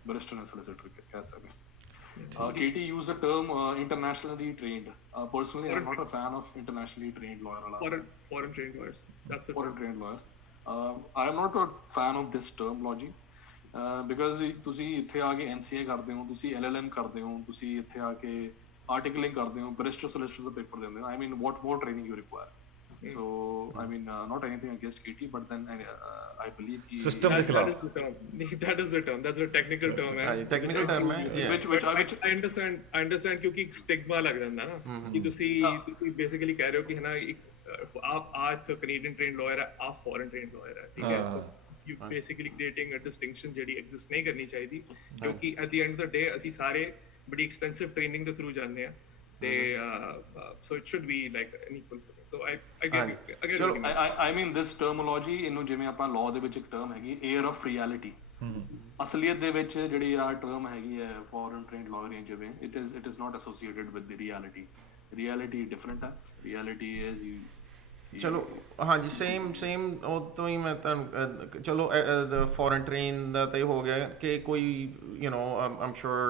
ਬੈਰਿਸਟਰ ਐਂਡ ਸੋਲਿਸਿਟਰ ਕਹਿ ਸਕਦੇ। KT use the term internationally trained. Personally, I'm not a fan of internationally trained lawyer. Foreign trained lawyers. That's the foreign trained lawyer. I am not a fan of this terminology because ਤੁਸੀਂ ਇੱਥੇ ਆ ਕੇ NCA ਕਰਦੇ ਹੋ, ਤੁਸੀਂ LLM ਕਰਦੇ ਹੋ, ਤੁਸੀਂ ਇੱਥੇ ਆ ਕੇ ਆਰਟੀਕਲਿੰਗ ਕਰਦੇ ਹੋ, ਬੈਰਿਸਟਰ ਸੋਲਿਸਿਟਰ ਦਾ ਪੇਪਰ ਦਿੰਦੇ ਹੋ। I mean, what more training you require? So I mean, not anything against KT, but then I believe he System ਦੇ ਖਿਲਾਫ। That is the term. That's a technical term ਹੈ। Technical term ਹੈ, which I understand ਕਿਉਂਕਿ ਇੱਕ stigma ਲੱਗ ਜਾਂਦਾ ਨਾ ਕਿ ਤੁਸੀਂ ਬੇਸਿਕਲੀ ਕਹਿ ਰਹੇ ਹੋ ਕਿ ਹੈ ਨਾ ਇੱਕ ਆਪ ਕੈਨੇਡੀਅਨ ਟ੍ਰੇਨਡ ਲਾਇਰ ਹੈ, ਆਪ ਫੋਰਨ ਟ੍ਰੇਨਡ ਲਾਇਰ ਹੈ, ਠੀਕ ਹੈ। So you basically creating a distinction ਜਿਹੜੀ ਐਗਜ਼ਿਸਟ ਨਹੀਂ ਕਰਨੀ ਚਾਹੀਦੀ, ਕਿਉਂਕਿ at the end of the day ਅਸੀਂ ਸਾਰੇ ਬੜੀ ਐਕਸਪੈਂਸਿਵ ਟ੍ਰੇਨਿੰਗ ਦੇ ਥਰੂ ਜਾਂਦੇ ਆ, ਤੇ so it should be like an equal footing. So I mean this terminology, ਇਹਨੂੰ ਜਿਵੇਂ ਆਪਾਂ ਲਾਅ ਦੇ ਵਿੱਚ ਇੱਕ ਟਰਮ ਹੈਗੀ air of reality, ਅਸਲੀਅਤ ਦੇ ਵਿੱਚ ਜਿਹੜੀ ਆ ਟਰਮ ਹੈਗੀ ਹੈ foreign trained lawyer, ਜਿਵੇਂ it is not associated with the reality different ਹੈ। reality is ਚਲੋ ਹਾਂਜੀ ਸੇਮ ਉਹ ਤੋਂ ਹੀ ਮੈਂ ਤੁਹਾਨੂੰ ਚਲੋ ਫੋਰਨ ਟ੍ਰੇਨ ਦਾ ਤਾਂ ਹੋ ਗਿਆ ਕਿ ਕੋਈ ਯੂ ਨੋ ਆਮ ਸ਼ੋਰ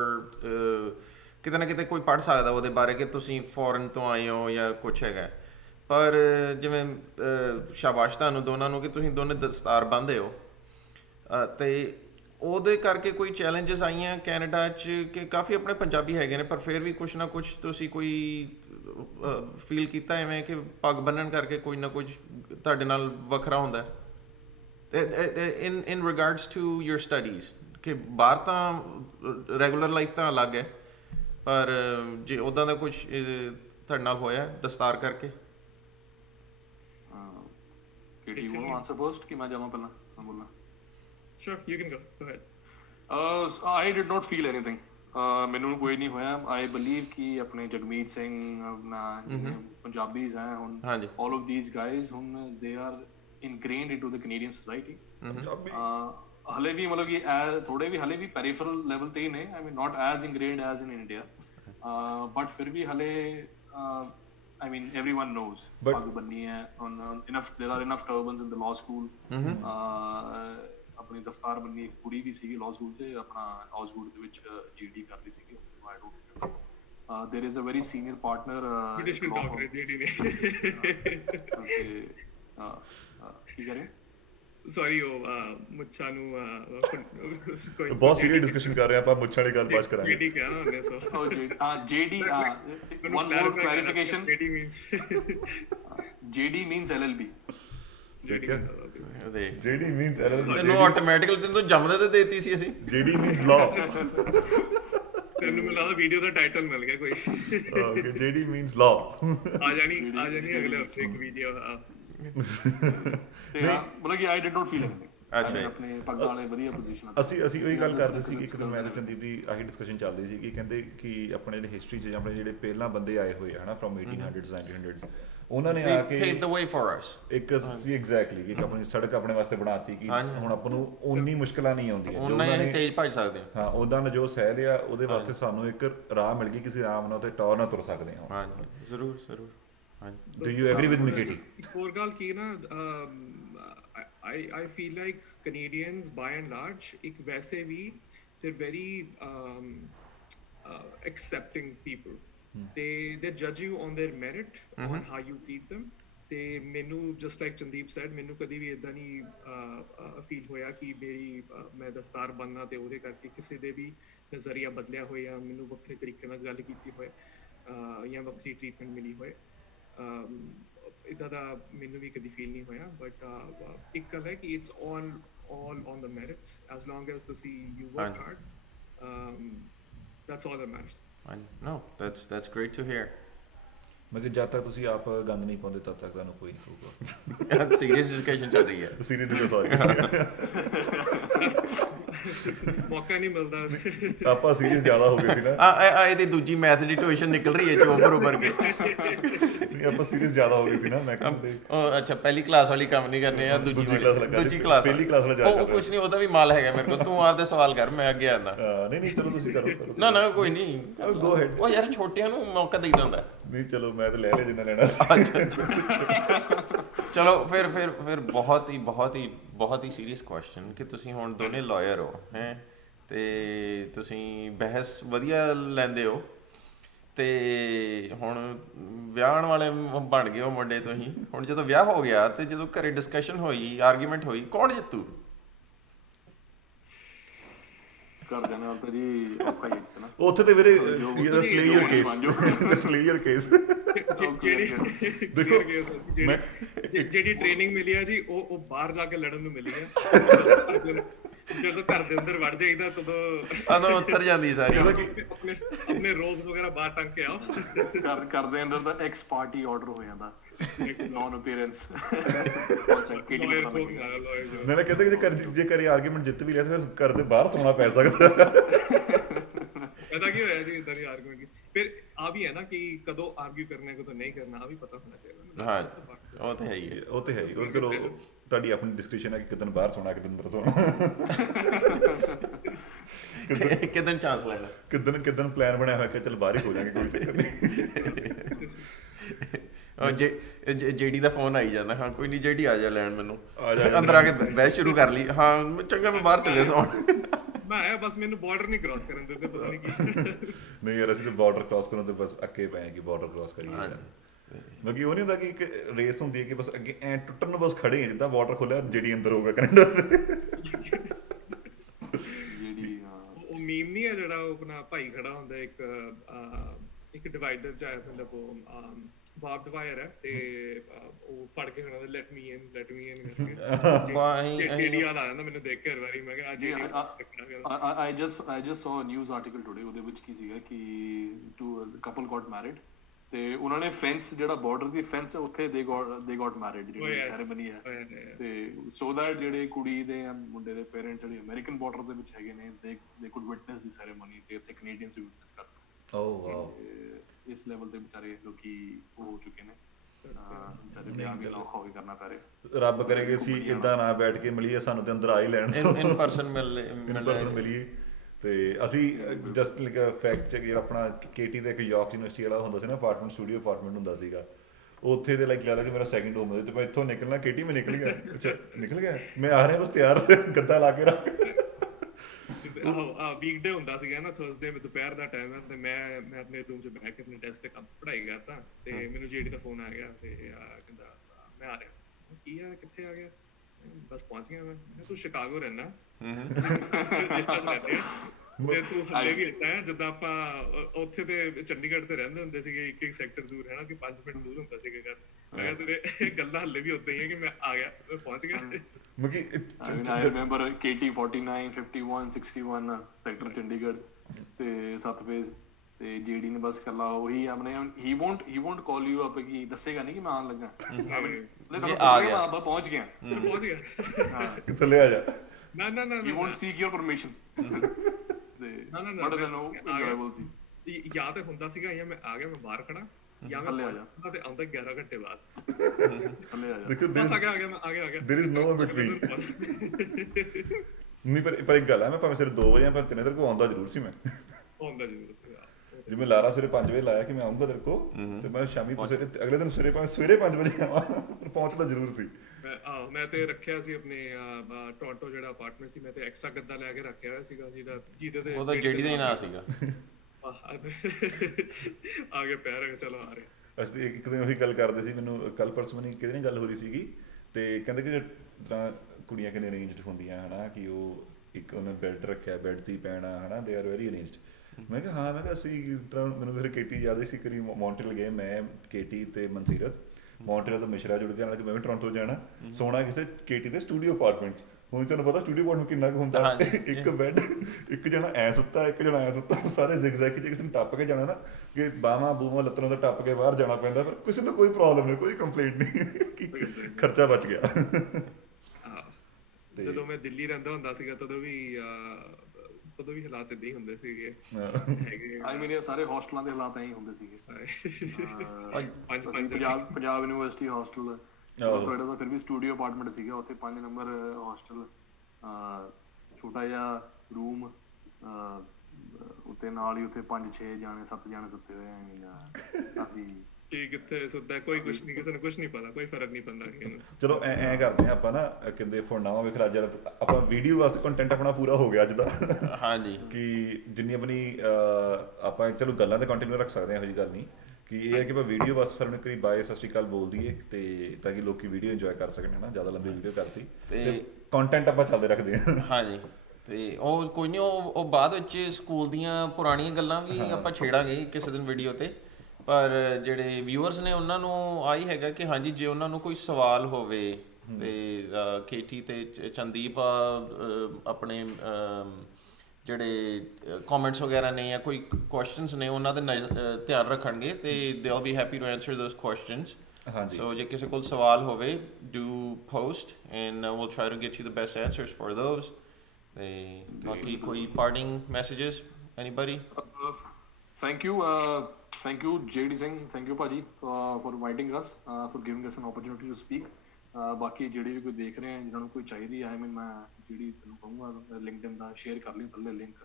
ਕਿਤੇ ਨਾ ਕਿਤੇ ਕੋਈ ਪੜ੍ਹ ਸਕਦਾ ਉਹਦੇ ਬਾਰੇ ਕਿ ਤੁਸੀਂ ਫੋਰਨ ਤੋਂ ਆਏ ਹੋ ਜਾਂ ਕੁਛ ਹੈਗਾ, ਪਰ ਜਿਵੇਂ ਸ਼ਾਬਾਸ਼ ਤੁਹਾਨੂੰ ਦੋਨਾਂ ਨੂੰ ਕਿ ਤੁਸੀਂ ਦੋਨੇ ਦਸਤਾਰ ਬੰਨ੍ਹਦੇ ਹੋ, ਅਤੇ ਉਹਦੇ ਕਰਕੇ ਕੋਈ ਚੈਲੰਜਸ ਆਈਆਂ ਕੈਨੇਡਾ 'ਚ ਕਿ ਕਾਫੀ ਆਪਣੇ ਪੰਜਾਬੀ ਹੈਗੇ ਨੇ, ਪਰ ਫਿਰ ਵੀ ਕੁਛ ਨਾ ਕੁਛ ਤੁਸੀਂ ਕੋਈ ਫੀਲ ਕੀਤਾ ਐਵੇਂ ਕਿ ਪੱਗ ਬੰਨ੍ਹਣ ਕਰਕੇ ਕੋਈ ਨਾ ਕੁਝ ਤੁਹਾਡੇ ਨਾਲ ਵੱਖਰਾ ਹੁੰਦਾ ਇਨ ਰਿਗਾਰਡਸ ਟੂ ਯੂਰ ਸਟੱਡੀਜ਼? ਕਿ ਬਾਹਰ ਤਾਂ ਰੈਗੂਲਰ ਲਾਈਫ ਤਾਂ ਅਲੱਗ ਹੈ, ਪਰ ਜੇ ਉੱਦਾਂ ਦਾ ਕੁਛ ਤੁਹਾਡੇ ਨਾਲ ਹੋਇਆ ਦਸਤਾਰ ਕਰਕੇ? KT, you want to answer first ਕਿ ਮੈਂ ਜਾਵਾਂ ਪਹਿਲਾਂ? ਮੈਂ ਬੋਲਾਂ? Sure, you can go ahead. I did not feel anything. ਮੈਨੂੰ ਕੋਈ ਨਹੀਂ ਹੋਇਆ। I believe ਕਿ ਆਪਣੇ ਜਗਮੀਤ ਸਿੰਘ, ਪੰਜਾਬੀਜ਼ ਹੈ ਹੁਣ, all of these guys ਹੁਣ they are ingrained into the Canadian society. ਹਲੇ ਵੀ ਮਤਲਬ ਕਿ ਥੋੜੇ ਵੀ ਹਲੇ ਵੀ ਪੈਰੀਫਰਲ ਲੈਵਲ ਤੇ ਹੀ ਨੇ। I mean not as ingrained as in India, but ਫਿਰ ਵੀ ਹਲੇ I mean, everyone knows. But- Pag banni hai, there are enough turbans in the law school. ਆਪਣੀ ਦਸਤਾਰ ਬੰਨੀ ਇੱਕ ਕੁੜੀ ਵੀ ਸੀਗੀ law school ਤੇ ਆਪਣਾ ਆਸਵੁੱਡ ਦੇ ਵਿੱਚ GD ਕਰ ਰਹੀ ਸੀਗੀ. I don't remember. There is a very senior partner. Traditional law firm. doctorate ਜਿਹੜੀ ਨੇ ਕੀ ਕਹ ਰਹੇ? ਸੌਰੀ ਉਹ ਮੁੱਛਾਂ ਨੂੰ ਕੋਈ ਬਹੁਤ ਸੀਰੀਅਸ ਡਿਸਕਸ਼ਨ ਕਰ ਰਹੇ ਆਪਾਂ, ਮੁੱਛਾਂ ਵਾਲੀ ਗੱਲ ਬਾਤ ਕਰਾਂਗੇ। ਜਿਹੜੀ ਕਹਿਣਾ ਉਹਨੇ ਸੋ JD. One more clarification. JD means JD means LLB. ਠੀਕ ਹੈ, ਦੇਖ JD means LLB, ਤੈਨੂੰ ਆਟੋਮੈਟਿਕਲੀ ਤੈਨੂੰ ਜੰਮਦੇ ਤੇ ਦੇਤੀ ਸੀ ਅਸੀਂ। JD means law. ਤੈਨੂੰ ਮੈਨੂੰ ਲੱਗਦਾ ਵੀਡੀਓ ਦਾ ਟਾਈਟਲ ਮਿਲ ਗਿਆ ਕੋਈ। Okay, JD means law. ਆ ਜਾਣੀ ਅਗਲੇ ਹਫਤੇ ਇੱਕ ਵੀਡੀਓ। ਤੇ ਮਤਲਬ ਕਿ I did not feel anything. ਅੱਛਾ ਜੀ। ਆਪਣੇ ਪੱਗਾਂ ਵਾਲੇ ਵਧੀਆ ਪੋਜੀਸ਼ਨ ਅਸੀਂ ਉਹੀ ਗੱਲ ਕਰਦੇ ਸੀ ਕਿ ਇੱਕ ਦਿਨ ਮੈਂ ਤੇ ਚੰਦੀਪ ਦੀ ਆਹੀ ਡਿਸਕਸ਼ਨ ਚੱਲਦੀ ਸੀ ਕਿ ਕਹਿੰਦੇ ਕਿ ਆਪਣੇ ਜਿਹੜੇ ਹਿਸਟਰੀ 'ਚ ਆਪਣੇ ਜਿਹੜੇ ਪਹਿਲਾਂ ਬੰਦੇ ਆਏ ਹੋਏ ਆ ਹਨਾ ਫਰੋਮ 1800s 1900s, ਉਹਨਾਂ ਨੇ ਆ ਕੇ paved the way for us। ਇੱਕ ਐਗਜ਼ੈਕਟਲੀ ਕਿ ਆਪਣੀ ਸੜਕ ਆਪਣੇ ਵਾਸਤੇ ਬਣਾਤੀ ਕਿ ਹੁਣ ਆਪਾਂ ਨੂੰ ਉਨੀ ਮੁਸ਼ਕਲਾਂ ਨਹੀਂ ਆਉਂਦੀਆਂ ਉਹਨਾਂ ਹੀ ਤੇਜ਼ ਭੱਜ ਸਕਦੇ ਹਾਂ ਉਹਦਾ ਨੇ ਜੋ ਸਹਿ ਲਿਆ ਉਹਦੇ ਵਾਸਤੇ ਸਾਨੂੰ ਇੱਕ ਰਾਹ ਮਿਲ ਗਈ ਕਿਸੇ ਆਰਾਮ ਨਾਲ ਤੇ ਟੌਰ ਨਾਲ ਤੁਰ ਸਕਦੇ ਹਾਂ। ਹਾਂਜੀ ਜ਼ਰੂਰ ਜ਼ਰੂਰ ਹਾਂਜੀ। Do you agri with me KT? ਇੱਕ ਹੋਰ ਗੱਲ ਕੀ ਨਾ I feel like Canadians by and large ਇੱਕ ਵੈਸੇ ਵੀ they're very accepting people. They judge you on their merit, on how you treat them. ਤੇ ਮੈਨੂੰ just like Chandeep said, ਮੈਨੂੰ ਕਦੀ ਵੀ ਇਦਾਂ ਨਹੀਂ ਫੀਲ ਹੋਇਆ ਕਿ ਮੈਂ ਦਸਤਾਰ ਬੰਨ੍ਹਣਾ ਤੇ ਉਹਦੇ ਕਰਕੇ ਕਿਸੇ ਦੇ ਵੀ ਨਜ਼ਰੀਆ ਬਦਲਿਆ ਹੋਏ ਜਾਂ ਮੈਨੂੰ ਵੱਖਰੇ ਤਰੀਕੇ ਨਾਲ ਗੱਲ ਕੀਤੀ ਹੋਏ ਜਾਂ ਵੱਖਰੀ ਟ੍ਰੀਟਮੈਂਟ ਮਿਲੀ ਹੋਏ। ਇੱਦਾਂ ਦਾ ਮੈਨੂੰ ਵੀ ਕਦੀ ਫੀਲ ਨਹੀਂ ਹੋਇਆ। ਬਟ ਇੱਕ ਗੱਲ ਹੈ ਕਿ it's all on the merits, as long as ਤੁਸੀਂ you work hard, that's all that matters. No, that's great to hear. ਮੈਂ ਕਿ ਜਦ ਤੱਕ ਤੁਸੀਂ ਆਪ ਗੰਦ ਨਹੀਂ ਪਾਉਂਦੇ ਤਦ ਤੱਕ ਤੁਹਾਨੂੰ ਕੋਈ ਨਹੀਂ ਹੋਊਗਾ। ਸੀਰੀਅਸ ਡਿਸਕਸ਼ਨ ਚੱਲ ਰਹੀ ਹੈ। ਸੀਰੀਅਸ ਸੌਰੀ ਮੌਕਾ ਨਹੀਂ ਮਿਲਦਾ। ਆਪਾਂ ਸੀਰੀਅਸ ਜ਼ਿਆਦਾ ਹੋ ਗਏ ਸੀ ਨਾ। ਆ ਇਹਦੀ ਦੂਜੀ ਮੈਥ ਦੀ ਟਿਊਸ਼ਨ ਨਿਕਲ ਰਹੀ ਹੈ ਚੋਬਰ ਉੱਪਰ ਕੇ। ਨਹੀਂ ਆਪਾਂ ਸੀਰੀਅਸ ਜ਼ਿਆਦਾ ਹੋ ਗਏ ਸੀ ਨਾ। ਮੈਂ ਕਹਿੰਦੇ ਉਹ ਅੱਛਾ ਪਹਿਲੀ ਕਲਾਸ ਵਾਲੀ ਕੰਮ ਨਹੀਂ ਕਰਨੇ ਆ ਦੂਜੀ ਕਲਾਸ ਪਹਿਲੀ ਕਲਾਸ ਵਾਲਾ ਜਾ ਉਹ ਕੁਝ ਨਹੀਂ ਉਹਦਾ ਵੀ ਮਾਲ ਹੈਗਾ ਮੇਰੇ ਕੋਲ। ਤੂੰ ਆਪਦੇ ਸਵਾਲ ਕਰ ਮੈਂ ਅੱਗੇ ਆਉਂਦਾ। ਨਹੀਂ ਚਲੋ ਤੁਸੀਂ ਕਰੋ। ਨਾ ਕੋਈ ਨਹੀਂ ਗੋ ਹੈਡ। ਉਹ ਯਾਰ ਛੋਟਿਆਂ ਨੂੰ ਮੌਕਾ ਦੇਈਦਾ ਹੁੰਦਾ। ਨਹੀਂ ਚਲੋ ਮੈਂ ਤਾਂ ਲੈ ਲਿਆ ਜਿੰਨਾ ਲੈਣਾ। ਚਲੋ ਫਿਰ ਬਹੁਤ ਹੀ ਸੀਰੀਅਸ ਕੁਐਸਚਨ ਕਿ ਤੁਸੀਂ ਹੁਣ ਦੋਨੇ ਲਾਇਰ ਹੋ ਹੈ ਤੇ ਤੁਸੀਂ ਬਹਿਸ ਵਧੀਆ ਲੈਂਦੇ ਹੋ ਤੇ ਹੁਣ ਵਿਆਹਣ ਵਾਲੇ ਬਣ ਗਏ ਹੋ ਮੁੰਡੇ ਤੁਸੀਂ। ਹੁਣ ਜਦੋਂ ਵਿਆਹ ਹੋ ਗਿਆ ਤੇ ਜਦੋਂ ਘਰੇ ਡਿਸਕਸ਼ਨ ਹੋਈ ਆਰਗੂਮੈਂਟ ਹੋਈ ਕੌਣ ਜਿੱਤੂ? ਕਰਦੇ ਨੇ ਤਾਂ ਜੀ ਔਖਾ ਹੀ ਜਿੱਤਣਾ। ਉੱਥੇ ਤੇ ਵੀਰੇ ਸਲੇਅਰ ਕੇਸ ਦੇਖੋ ਜਿਹੜੀ ਟ੍ਰੇਨਿੰਗ ਮਿਲੀ ਆ ਜੀ ਉਹ ਬਾਹਰ ਜਾ ਕੇ ਲੜਨ ਨੂੰ ਮਿਲੀ ਆ। ਜਦੋਂ ਘਰ ਦੇ ਅੰਦਰ ਵੜ ਜਾਈਦਾ ਉਦੋਂ ਉੱਤਰ ਜਾਂਦੀ ਸਾਰੀ। ਆਪਣੇ ਰੋਬਸ ਵਗੈਰਾ ਬਾਹਰ ਟੰਗ ਕੇ ਆਓ। ਘਰ ਦੇ ਅੰਦਰ ਤਾਂ ਐਕਸ ਪਾਰਟੀ ਆਰਡਰ ਹੋ ਜਾਂਦਾ। Non appearance. ਨਾਲੇ ਕਹਿੰਦੇ ਜੇ ਕਰੇ ਆਰਗੂਮੈਂਟ ਜਿੱਤ ਵੀ ਲਿਆ ਤਾਂ ਫਿਰ ਘਰ ਦੇ ਬਾਹਰ ਸੌਣਾ ਪੈ ਸਕਦਾ। ਪਤਾ ਕੀ ਹੋਇਆ ਜੀ ਇਦਾਂ ਦੀ ਆਰਗੂਮੈਂਟ। ਫਿਰ ਆ ਵੀ ਹੈ ਨਾ ਕਿ ਕਦੋਂ ਆਰਗੂ ਕਰਨਾ ਕਦੋਂ ਨਹੀਂ ਕਰਨਾ ਆ ਵੀ ਪਤਾ ਹੋਣਾ ਚਾਹੀਦਾ। ਹਾਂ ਉਹ ਤਾਂ ਹੈ ਹੀ ਹੈ। ਉਹ ਚਲੋ ਤੁਹਾਡੀ ਆਪਣੀ ਡਿਸਕ੍ਰਿਪਸ਼ਨ ਹੈ ਕਿ ਕਿਦਨ ਬਾਹਰ ਸੌਣਾ ਕਿਦਨ ਅੰਦਰ ਸੌਣਾ। ਕਿਦਨ ਚਾਂਸ ਲੈਣਾ ਕਿਦਨ ਪਲਾਨ ਬਣਿਆ ਹੋਇਆ ਕਿ ਚਲ ਬਾਹਰ ਹੀ ਹੋ ਜਾਾਂਗੇ ਕੋਈ ਚੱਕਰ ਨਹੀਂ। ਜੇਡੀ ਦਾ ਫੋਨ ਆਈ ਜਾਂਦਾ ਹਾਂ ਕੋਈ ਨਹੀਂ ਜੇਡੀ ਆ ਜਾ ਲੈਣ ਮੈਨੂੰ ਅੰਦਰ ਆ ਕੇ ਬਹਿਸ ਸ਼ੁਰੂ ਕਰ ਲਈ। ਹਾਂ ਚੰਗਾ ਮੈਂ ਬਾਹਰ ਚੱਲੇ ਸੌਣ। ਮੈਂ ਆਇਆ ਬਸ ਮੈਨੂੰ ਬਾਰਡਰ ਨਹੀਂ ਕ੍ਰਾਸ ਕਰਨ ਦਿੰਦੇ ਪਤਾ ਨਹੀਂ ਕੀ। ਨਹੀਂ ਯਾਰ ਅਸੀਂ ਤਾਂ ਬਾਰਡਰ ਕ੍ਰਾਸ ਕਰਨ ਤੇ ਬਸ ਅੱਕੇ ਪਏ ਕਿ ਬਾਰਡਰ ਕ੍ਰਾਸ ਕਰੀਏ। ਬਾਕੀ ਉਹ ਨਹੀਂ ਹੁੰਦਾ ਕਿ ਇੱਕ ਰੇਸ ਹੁੰਦੀ ਹੈ ਕਿ ਬਸ ਅੱਗੇ ਐ ਟੁੱਟਣ ਨੂੰ ਬਸ ਖੜੇ ਆ ਜਿੱਦਾਂ ਬਾਰਡਰ ਖੋਲਿਆ ਜਿਹੜੀ ਅੰਦਰ ਹੋਊਗਾ ਕੈਨੇਡਾ ਦੇ। ਉਹ ਮੀਮ ਨਹੀਂ ਹੈ ਜਿਹੜਾ ਉਹ ਆਪਣਾ ਭਾਈ ਖੜਾ ਹੁੰਦਾ ਇੱਕ ਡਿਵਾਈਡਰ ਚ ਆਇਆ ਮਤਲਬ ਉਹ ਬਾਬ ਡਿਵਾਈਡਰ ਹੈ ਤੇ ਉਹ ਫੜ ਕੇ ਖੜਾ ਲੈਟ ਮੀ ਇਨ ਕਰਕੇ ਜਿਹੜੀ ਆ ਜਾਂਦਾ ਮੈਨੂੰ ਦੇਖ ਕੇ ਹਰ ਵਾਰੀ ਮੈਂ ਕਿਹਾ ਜੀ I just saw a news article today ਉਹਦੇ ਵਿੱਚ ਕੀ ਸੀਗਾ ਕਿ couple got married ਤੇ ਉਹਨਾਂ ਨੇ ਫੈਂਸ ਜਿਹੜਾ ਬਾਰਡਰ ਦੀ ਫੈਂਸ ਉੱਥੇ they got married ਜਿਹੜੀ ਸੈਰੇਮਨੀ ਹੈ ਤੇ so that ਜਿਹੜੇ ਕੁੜੀ ਦੇ ਜਾਂ ਮੁੰਡੇ ਦੇ ਪੇਰੈਂਟਸ ਜਿਹੜੇ ਅਮਰੀਕਨ ਬਾਰਡਰ ਦੇ ਵਿੱਚ ਹੈਗੇ ਨੇ they could witness the ceremony ਤੇ ਇੱਥੇ ਕੈਨੇਡੀਅਨਸ ਵੀ ਵਿਟਨੈਸ ਕਰ ਸਕਦੇ। ਇਸ ਲੈਵਲ ਤੇ ਵਿਚਾਰੇ ਲੋਕੀ ਹੋ ਚੁੱਕੇ ਨੇ। ਵਿਚਾਰੇ ਵਿਆਹ ਵੀ ਔਖਾ ਵੀ ਕਰਨਾ ਪੈ ਰਿਹਾ। ਰੱਬ ਕਰੇਗੇ ਅਸੀਂ ਏਦਾਂ ਨਾ ਬੈਠ ਕੇ ਮਿਲੀਏ ਸਾਨੂੰ ਤੇ ਅੰਦਰ ਆ ਹੀ ਲੈਣ। ਇਨ ਪਰਸਨ ਮਿਲੀਏ ਤੇ ਅਸੀਂ ਜਸਟ ਲਾਈਕ ਫੈਕਟ ਚੈੱਕ ਜਿਹੜਾ ਆਪਣਾ ਕੇਟੀ ਦਾ ਇੱਕ ਯਾਰਕ ਯੂਨੀਵਰਸਿਟੀ ਵਾਲਾ ਹੁੰਦਾ ਸੀ ਨਾ ਅਪਾਰਟਮੈਂਟ ਸਟੂਡੀਓ ਅਪਾਰਟਮੈਂਟ ਹੁੰਦਾ ਸੀਗਾ ਉੱਥੇ ਦੇ ਲਾਈਕ ਲੱਗਦਾ ਕਿ ਮੇਰਾ ਸੈਕਿੰਡ ਹੋਮ ਹੈ ਤੇ ਮੈਂ ਇੱਥੋਂ ਨਿਕਲਣਾ ਕੇਟੀ ਮੈਂ ਨਿਕਲ ਗਿਆ ਅੱਛਾ ਨਿਕਲ ਗਿਆ ਮੈਂ ਆ ਰਿਹਾ ਬਸ ਤਿਆਰ ਗੱਦਾ ਲਾ ਕੇ ਰੱਖ ਵੀਕਡੇ ਹੁੰਦਾ ਸੀਗਾ ਨਾ ਥਰਸਡੇ ਮੈਂ ਦੁਪਹਿਰ ਦਾ ਟਾਈਮ ਹੈ ਤੇ ਮੈਂ ਆਪਣੇ ਰੂਮ 'ਚ ਬੈਠ ਕੇ ਆਪਣੇ ਡੈਸਕ ਤੇ ਕੰਮ ਪੜ੍ਹਾਈ ਕਰਦਾ ਤੇ ਮੈਨੂੰ ਜੀਡੀ ਦਾ ਫੋਨ ਆ ਗਿਆ ਤੇ ਕਹਿੰਦਾ ਮੈਂ ਆ ਰਿਹਾ ਕੀ ਆ ਕਿੱਥੇ ਆ ਗਿਆ ਬਸ ਪਹੁੰਚ ਗਿਆ ਮੈਂ ਤੂੰ ਸ਼ਿਕਾਗੋ ਰਹਿਣਾ ਤੇ ਤੂੰ ਹੱਲੇ ਵੀ ਏਦਾਂ ਹੈ ਜਿੱਦਾਂ ਆਪਾਂ ਉੱਥੇ ਤੇ ਚੰਡੀਗੜ੍ਹ ਤੇ ਰਹਿੰਦੇ ਹੁੰਦੇ ਸੀਗੇ ਇੱਕ ਸੈਕਟਰ ਦੂਰ ਹੈ ਨਾ ਕਿ 5 ਮਿੰਟ ਦੂਰ ਹੁੰਦਾ ਸੀਗਾ ਘਰ ਮੈਂ ਕਿਹਾ ਤੇਰੇ ਗੱਲਾਂ ਹੱਲੇ ਵੀ ਉੱਦਾਂ ਹੀ ਹੈ ਕਿ ਮੈਂ ਆ ਗਿਆ ਮੈਂ ਪਹੁੰਚ ਗਿਆ I remember KT 49, 51, 61 sector Chandigarh ਤੇ 7 ਫੇਜ਼ ਤੇ ਜੀਡੀ ਨੇ ਬਸ ਕੱਲਾ ਉਹੀ ਆਪਣੇ he won't call you up ਕਿ ਦੱਸੇਗਾ ਨਹੀਂ ਕਿ ਮੈਂ ਆਉਣ ਲੱਗਾ ਆ ਗਿਆ ਆਪਾਂ ਪਹੁੰਚ ਗਿਆ ਕਿੱਥੇ ਲੈ ਆ ਜਾ ਨਾ he won't seek your permission ਤੇ ਬੜਾ ਦਿਨ ਉਹ enjoyable ਸੀ ਜਾਂ ਤੇ ਹੁੰਦਾ ਸੀਗਾ ਜਾਂ ਮੈਂ ਆ ਗਿਆ ਮੈਂ ਬਾਹਰ ਖੜਾ ਜਾਂ ਮੈਂ ਤੇ ਆਉਂਦਾ 11 ਘੰਟੇ ਬਾਅਦ ਥੱਲੇ ਆ ਜਾ ਦੇਖੋ ਬਸ ਆ ਗਿਆ ਮੈਂ ਆ ਗਿਆ there is no in between ਨਹੀਂ ਪਰ ਇੱਕ ਗੱਲ ਹੈ ਮੈਂ ਭਾਵੇਂ ਸਿਰ 2 ਵਜੇ ਪਰ 3 ਵਜੇ ਤੱਕ ਆਉਂਦਾ ਜ਼ਰੂਰ ਸੀ ਮੈਂ ਆਉਂਦਾ ਜ਼ਰੂਰ ਸੀਗਾ ਜਿਵੇਂ ਲਾਰਾ ਸਵੇਰੇ 5 ਵਜੇ ਲਾਇਆ ਕਿ ਮੈਂ ਆਉਂਗਾ ਤੇਰੇ ਕੋਲ ਤੇ ਮੈਂ ਸ਼ਾਮੀ ਅਗਲੇ ਦਿਨ ਸਵੇਰੇ 5 ਵਜੇ ਆਵਾਂ ਪਰ ਪਹੁੰਚਦਾ ਜ਼ਰੂਰ ਸੀ ਮੈਂ ਤੇ ਰੱਖਿਆ ਸੀ ਆਪਣੇ ਟੋਰਾਂਟੋ ਜਿਹੜਾ ਅਪਾਰਟਮੈਂਟ ਸੀ ਮੈਂ ਤੇ ਐਕਸਟਰਾ ਗੱਦਾ ਲੈ ਕੇ ਰੱਖਿਆ ਹੋਇਆ ਸੀਗਾ ਜਿਹਦੇ ਤੇ ਉਹਦਾ ਜੇਡੀ ਦਾ ਹੀ ਨਾਂ ਸੀਗਾ ਆ ਗਿਆ ਪੈਰ ਚਲੋ ਆ ਰਿਹਾ ਅਸੀਂ ਇੱਕ ਦਿਨ ਉਹੀ ਗੱਲ ਕਰਦੇ ਸੀ ਮੈਨੂੰ ਕੱਲ ਪਰਸੋਂ ਨਹੀਂ ਕਿਹਦੇ ਨਾਲ ਗੱਲ ਹੋ ਰਹੀ ਸੀਗੀ ਤੇ ਕਹਿੰਦੇ ਕਿ ਜਿੱਦਾਂ ਕੁੜੀਆਂ ਕਿੰਨੇ ਅਰੇਂਜਡ ਹੁੰਦੀਆਂ ਹਨਾ ਕਿ ਉਹ ਇੱਕ ਉਹਨੇ ਬੈੱਡ ਰੱਖਿਆ ਬੈੱਡ ਤੇ ਪੈਣਾ ਹਨਾ ਦੇ ਆਰ ਵੈਰੀ ਅਰੇਂਜਡ ਮੈਂ ਕਿਹਾ ਹਾਂ ਮੈਂ ਕਿਹਾ ਅਸੀਂ ਜਿਸ ਤਰ੍ਹਾਂ ਮੈਨੂੰ ਫਿਰ ਕੇਟੀ ਯਾਦ ਸੀ ਕਰੀ ਮੌਂਟਰੀਅਲ ਗਏ ਮੈਂ ਕੇਟੀ ਤੇ ਮਨਸੀਰਤ ਮੌਂਟਰੀਅਲ ਤੋਂ ਮਿਸ਼ਰਾ ਜੁੜ ਗਿਆ ਨਾਲ ਕਿ ਮੈਂ ਵੀ ਟੋਰਾਂਟੋ ਜਾਣਾ ਸੋਣਾ ਕਿਤੇ ਕੇਟੀ ਦੇ ਸਟੂਡੀਓ ਅਪਾਰਟਮੈਂਟ ਹੁਣ ਤੁਹਾਨੂੰ ਪਤਾ ਸਟੂਡੀਓ ਅਪਾਰਟਮੈਂਟ ਕਿੰਨਾ ਕੁ ਹੁੰਦਾ ਇੱਕ ਬੈੱਡ ਇੱਕ ਜਣਾ ਐ ਸੁੱਤਾ ਇੱਕ ਜਣਾ ਐ ਸੁੱਤਾ ਸਾਰੇ ਜ਼ਿਗਜ਼ੈਗ ਜੇ ਕਿਸੇ ਨੂੰ ਟੱਪ ਕੇ ਜਾਣਾ ਨਾ ਕਿ ਬਾਹਾਂ ਬੂਹਾਂ ਲੱਤਾਂ ਤੋਂ ਟੱਪ ਕੇ ਬਾਹਰ ਜਾਣਾ ਪੈਂਦਾ ਪਰ ਕਿਸੇ ਨੂੰ ਕੋਈ ਪ੍ਰੋਬਲਮ ਨਹੀਂ ਕੋਈ ਕੰਪਲੇਂਟ ਨਹੀਂ ਖਰਚਾ ਬਚ ਗਿਆ ਜਦੋਂ ਮੈਂ ਦਿੱਲੀ ਰਹਿੰਦਾ ਹੁੰਦਾ ਸੀਗਾ ਤਦੋਂ ਵੀ ਹਾਲਾਤ ਏਦਾਂ ਹੀ ਹੁੰਦੇ ਸੀਗੇ ਆਈ ਮੀਨ ਸਾਰੇ ਹੋਸਟਲਾਂ ਦੇ ਹਾਲਾਤ ਐਂ ਹੀ ਹੁੰਦੇ ਸੀਗੇ ਪੰਜਾਬ ਯੂਨੀਵਰਸਿਟੀ ਹੋਸਟਲ ਤੁਹਾਡਾ ਤਾਂ ਫਿਰ ਵੀ ਸਟੂਡੀਓ ਅਪਾਰਟਮੈਂਟ ਸੀਗਾ ਉੱਥੇ 5 ਨੰਬਰ ਹੋਸਟਲ ਛੋਟਾ ਜਿਹਾ ਰੂਮ ਉੱਤੇ ਨਾਲ ਹੀ ਉੱਥੇ 5-6 ਜਾਣੇ 7 ਜਾਣੇ ਸੁੱਤੇ ਹੋਏ ਆ ਕਾਫੀ ਕੀ ਕਿੱਥੇ ਸੁੱਤਾ ਕੋਈ ਕੁਛ ਨਹੀਂ ਕਿਸੇ ਨੂੰ ਕੁਛ ਨਹੀਂ ਪਤਾ ਕੋਈ ਫਰਕ ਨਹੀਂ ਪੈਂਦਾ ਕਿਸੇ ਚਲੋ ਐ ਕਰਦੇ ਆ ਆਪਾਂ ਨਾ ਕਹਿੰਦੇ ਫੋਰ ਨਾਓ ਵੇਖ ਰਾਜਾ ਆਪਾਂ ਵੀਡੀਓ ਵਾਸਤੇ ਕੰਟੈਂਟ ਆਪਣਾ ਪੂਰਾ ਹੋ ਗਿਆ ਅੱਜ ਦਾ ਹਾਂਜੀ ਕਿ ਜਿੰਨੀ ਆਪਣੀ ਆਪਾਂ ਚਲੋ ਗੱਲਾਂ ਤੇ ਕੰਟੀਨਿਊ ਰੱਖ ਸਕਦੇ ਆ ਇਹੋ ਜਿਹੀ ਗੱਲ ਨਹੀਂ ਕਿ ਇਹ ਹੈ ਕਿ ਆਪਾਂ ਵੀਡੀਓ ਵਾਸਤੇ ਸਾਰਿਆਂ ਨੂੰ ਕਰੀ ਬਾਏ ਸਤਿ ਸ਼੍ਰੀ ਅਕਾਲ ਬੋਲ ਦਈਏ ਤੇ ਤਾਂ ਕਿ ਲੋਕੀ ਵੀਡੀਓ ਇੰਜੋਏ ਕਰ ਸਕਣ ਹਨਾ ਜ਼ਿਆਦਾ ਲੰਬੀ ਵੀਡੀਓ ਕਰਤੀ ਤੇ ਕੰਟੈਂਟ ਆਪਾਂ ਚੱਲਦੇ ਰੱਖਦੇ ਹਾਂ ਹਾਂਜੀ ਤੇ ਉਹ ਕੋਈ ਨਹੀਂ ਉਹ ਬਾਅਦ ਵਿੱਚ ਸਕੂਲ ਦੀਆਂ ਪੁਰਾਣੀਆਂ ਗੱਲਾਂ ਵੀ ਆਪਾਂ ਛੇੜਾਂਗੇ ਕਿਸੇ ਦਿਨ ਵੀਡੀਓ ਤੇ ਪਰ ਜਿਹੜੇ ਵਿਊਅਰਸ ਨੇ ਉਹਨਾਂ ਨੂੰ ਆਹੀ ਹੈਗਾ ਕਿ ਹਾਂਜੀ ਜੇ ਉਹਨਾਂ ਨੂੰ ਕੋਈ ਸਵਾਲ ਹੋਵੇ ਤੇ ਕੇਟੀ ਤੇ ਚੰਦੀਪ ਆਪਣੇ ਜਿਹੜੇ ਕਮੈਂਟਸ ਵਗੈਰਾ ਨੇ ਜਾਂ ਕੋਈ ਕੁਐਸਚਨਸ ਨੇ ਉਹਨਾਂ ਦੇ ਧਿਆਨ ਰੱਖਣਗੇ ਤੇ they will be happy to answer those questions ਹਾਂਜੀ ਸੋ ਜੇ ਕਿਸੇ ਕੋਲ ਸਵਾਲ ਹੋਵੇ do post and we'll try to get you the best answers for those ਤੇ ਬਾਕੀ ਕੋਈ parting messages anybody Thank you, JD Singh. Thank you, Paji, for inviting us, for giving us an opportunity to speak. ਬਾਕੀ ਜਿਹੜੇ ਵੀ ਕੋਈ ਦੇਖ ਰਹੇ ਆ ਜਿਹਨਾਂ ਨੂੰ ਕੋਈ ਚਾਹੀਦੀ ਹੈ ਮੈਂ ਜਿਹੜੀ ਤੈਨੂੰ ਕਹੂੰਗਾ ਲਿੰਕਡਇਨ ਦਾ ਸ਼ੇਅਰ ਕਰ ਲਈ ਥੱਲੇ ਲਿੰਕ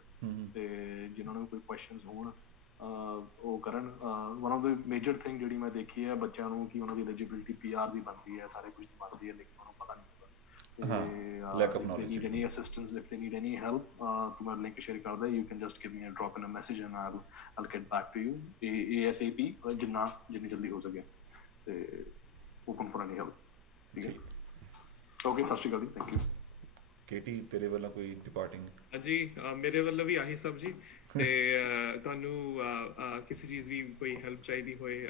ਤੇ ਜਿਹਨਾਂ ਨੂੰ ਕੋਈ ਕੁਐਸਚਨਸ ਹੋਣ ਉਹ ਕਰਨ one of the major thing ਜਿਹੜੀ ਮੈਂ ਦੇਖੀ ਹੈ ਬੱਚਿਆਂ ਨੂੰ ਕਿ ਉਹਨਾਂ ਦੀ ਐਲੀਜੀਬਿਲਿਟੀ PR ਦੀ ਬਣਦੀ ਹੈ ਸਾਰੇ ਕੁਝ ਦੀ ਬਣਦੀ ਹੈ ਲੇਕਿਨ ਉਹਨਾਂ ਨੂੰ ਪਤਾ ਨਹੀਂ lack of knowledge. If they need any assistance, if they need any help, to my link share karda, you can just give me a drop in a message and I'll get back to you ASAP ਜਿੰਨਾ ਜਿੰਨੀ ਜਲਦੀ ਹੋ ਸਕੇ ਤੇ open for any help ਠੀਕ ਹੈ okay ਸਤਿ ਸ਼੍ਰੀ ਅਕਾਲ ਜੀ ਥੈਂਕ ਯੂ ਕੇਟੀ ਤੇਰੇ ਵੱਲੋਂ ਕੋਈ ਡਿਪਾਰਟਿੰਗ ਹਾਂਜੀ ਮੇਰੇ ਵੱਲੋਂ ਵੀ ਆਹੀ ਸਭ ਜੀ ਤੇ ਤੁਹਾਨੂੰ ਕਿਸੇ ਚੀਜ਼ ਵੀ ਕੋਈ ਹੈਲਪ ਚਾਹੀਦੀ ਹੋਏ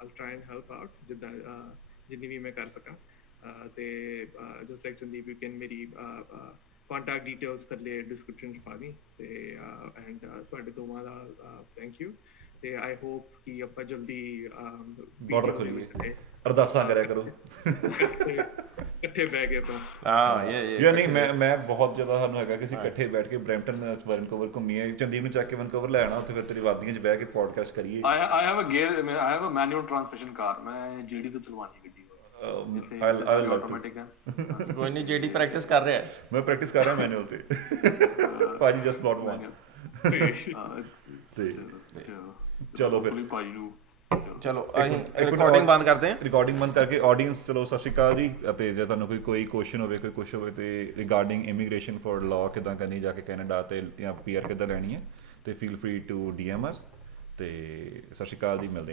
I'll try and help out ਜਿੱਦਾਂ ਜਿੰਨੀ ਵੀ ਮੈਂ ਕਰ ਸਕਾਂ ਤੇ just like Chandeep you can ਮੇਰੀ contact details ਥੱਲੇ description ਚ ਪਾ ਦੀ ਤੇ and ਤੁਹਾਡੇ ਦੋਵਾਂ ਦਾ thank you ਤੇ I hope ਕਿ ਆਪਾਂ ਜਲਦੀ ਬਾਰਡਰ ਖੋਲੀਏ ਅਰਦਾਸਾਂ ਕਰਿਆ ਕਰੋ ਇਕੱਠੇ ਬਹਿ ਕੇ ਤਾਂ ਯਾ ਨਹੀਂ ਮੈਂ ਬਹੁਤ ਜ਼ਿਆਦਾ ਸਾਨੂੰ ਹੈਗਾ ਕਿ ਅਸੀਂ ਇਕੱਠੇ ਬੈਠ ਕੇ ਬਰੈਂਪਟਨ ਵੈਨਕੂਵਰ ਘੁੰਮੀਏ ਚੰਦੀਪ ਨੂੰ ਚੱਕ ਕੇ ਵੈਨਕੂਵਰ ਲੈ ਆਉਣਾ ਉੱਥੇ ਫਿਰ ਤੇਰੀ ਵਾਦੀਆਂ 'ਚ ਬਹਿ ਕੇ ਪੋਡਕਾਸਟ ਕਰੀਏ I have a manual transmission car ਮੈਂ ਜਿਹੜੀ ਤੋਂ ਚਲਵਾਉਣੀ ਗੱਡੀ I'll love to. ਆਟੋਮੈਟਿਕ ਹੈ ਕੋਈ ਨਹੀਂ, ਜੇਡੀ ਪ੍ਰੈਕਟਿਸ ਕਰ ਰਿਹਾ ਹੈ। ਮੈਂ ਪ੍ਰੈਕਟਿਸ ਕਰ ਰਿਹਾ ਮੈਨੂਅਲ ਤੇ ਭਾਜੀ ਜਸਟ ਨੋਟ ਵਨ ਤੇ ਚਲੋ ਫਿਰ ਭਾਈ ਨੂੰ ਚਲੋ ਅਸੀਂ ਰਿਕਾਰਡਿੰਗ ਬੰਦ ਕਰਦੇ ਹਾਂ। ਰਿਕਾਰਡਿੰਗ ਬੰਦ ਕਰਕੇ ਆਡੀਅנס ਚਲੋ ਸਤਿ ਸ਼੍ਰੀ ਅਕਾਲ ਜੀ। ਅਤੇ ਜੇ ਤੁਹਾਨੂੰ ਕੋਈ ਕੁਐਸਚਨ ਹੋਵੇ, ਕੋਈ ਕੁਛ ਹੋਵੇ ਤੇ ਰਿਗਾਰਡਿੰਗ ਇਮੀਗ੍ਰੇਸ਼ਨ ਫॉर ਲਾਅ ਕਿੱਦਾਂ ਕਰਨੀ ਜਾ ਕੇ ਕੈਨੇਡਾ ਤੇ ਜਾਂ ਪੀਆਰ ਕਿੱਦਾਂ ਲੈਣੀ ਹੈ, ਤੇ feel free to DM us। ਤੇ ਸਤਿ ਸ਼੍ਰੀ ਅਕਾਲ ਜੀ, ਮਿਲਦੇ ਹਾਂ।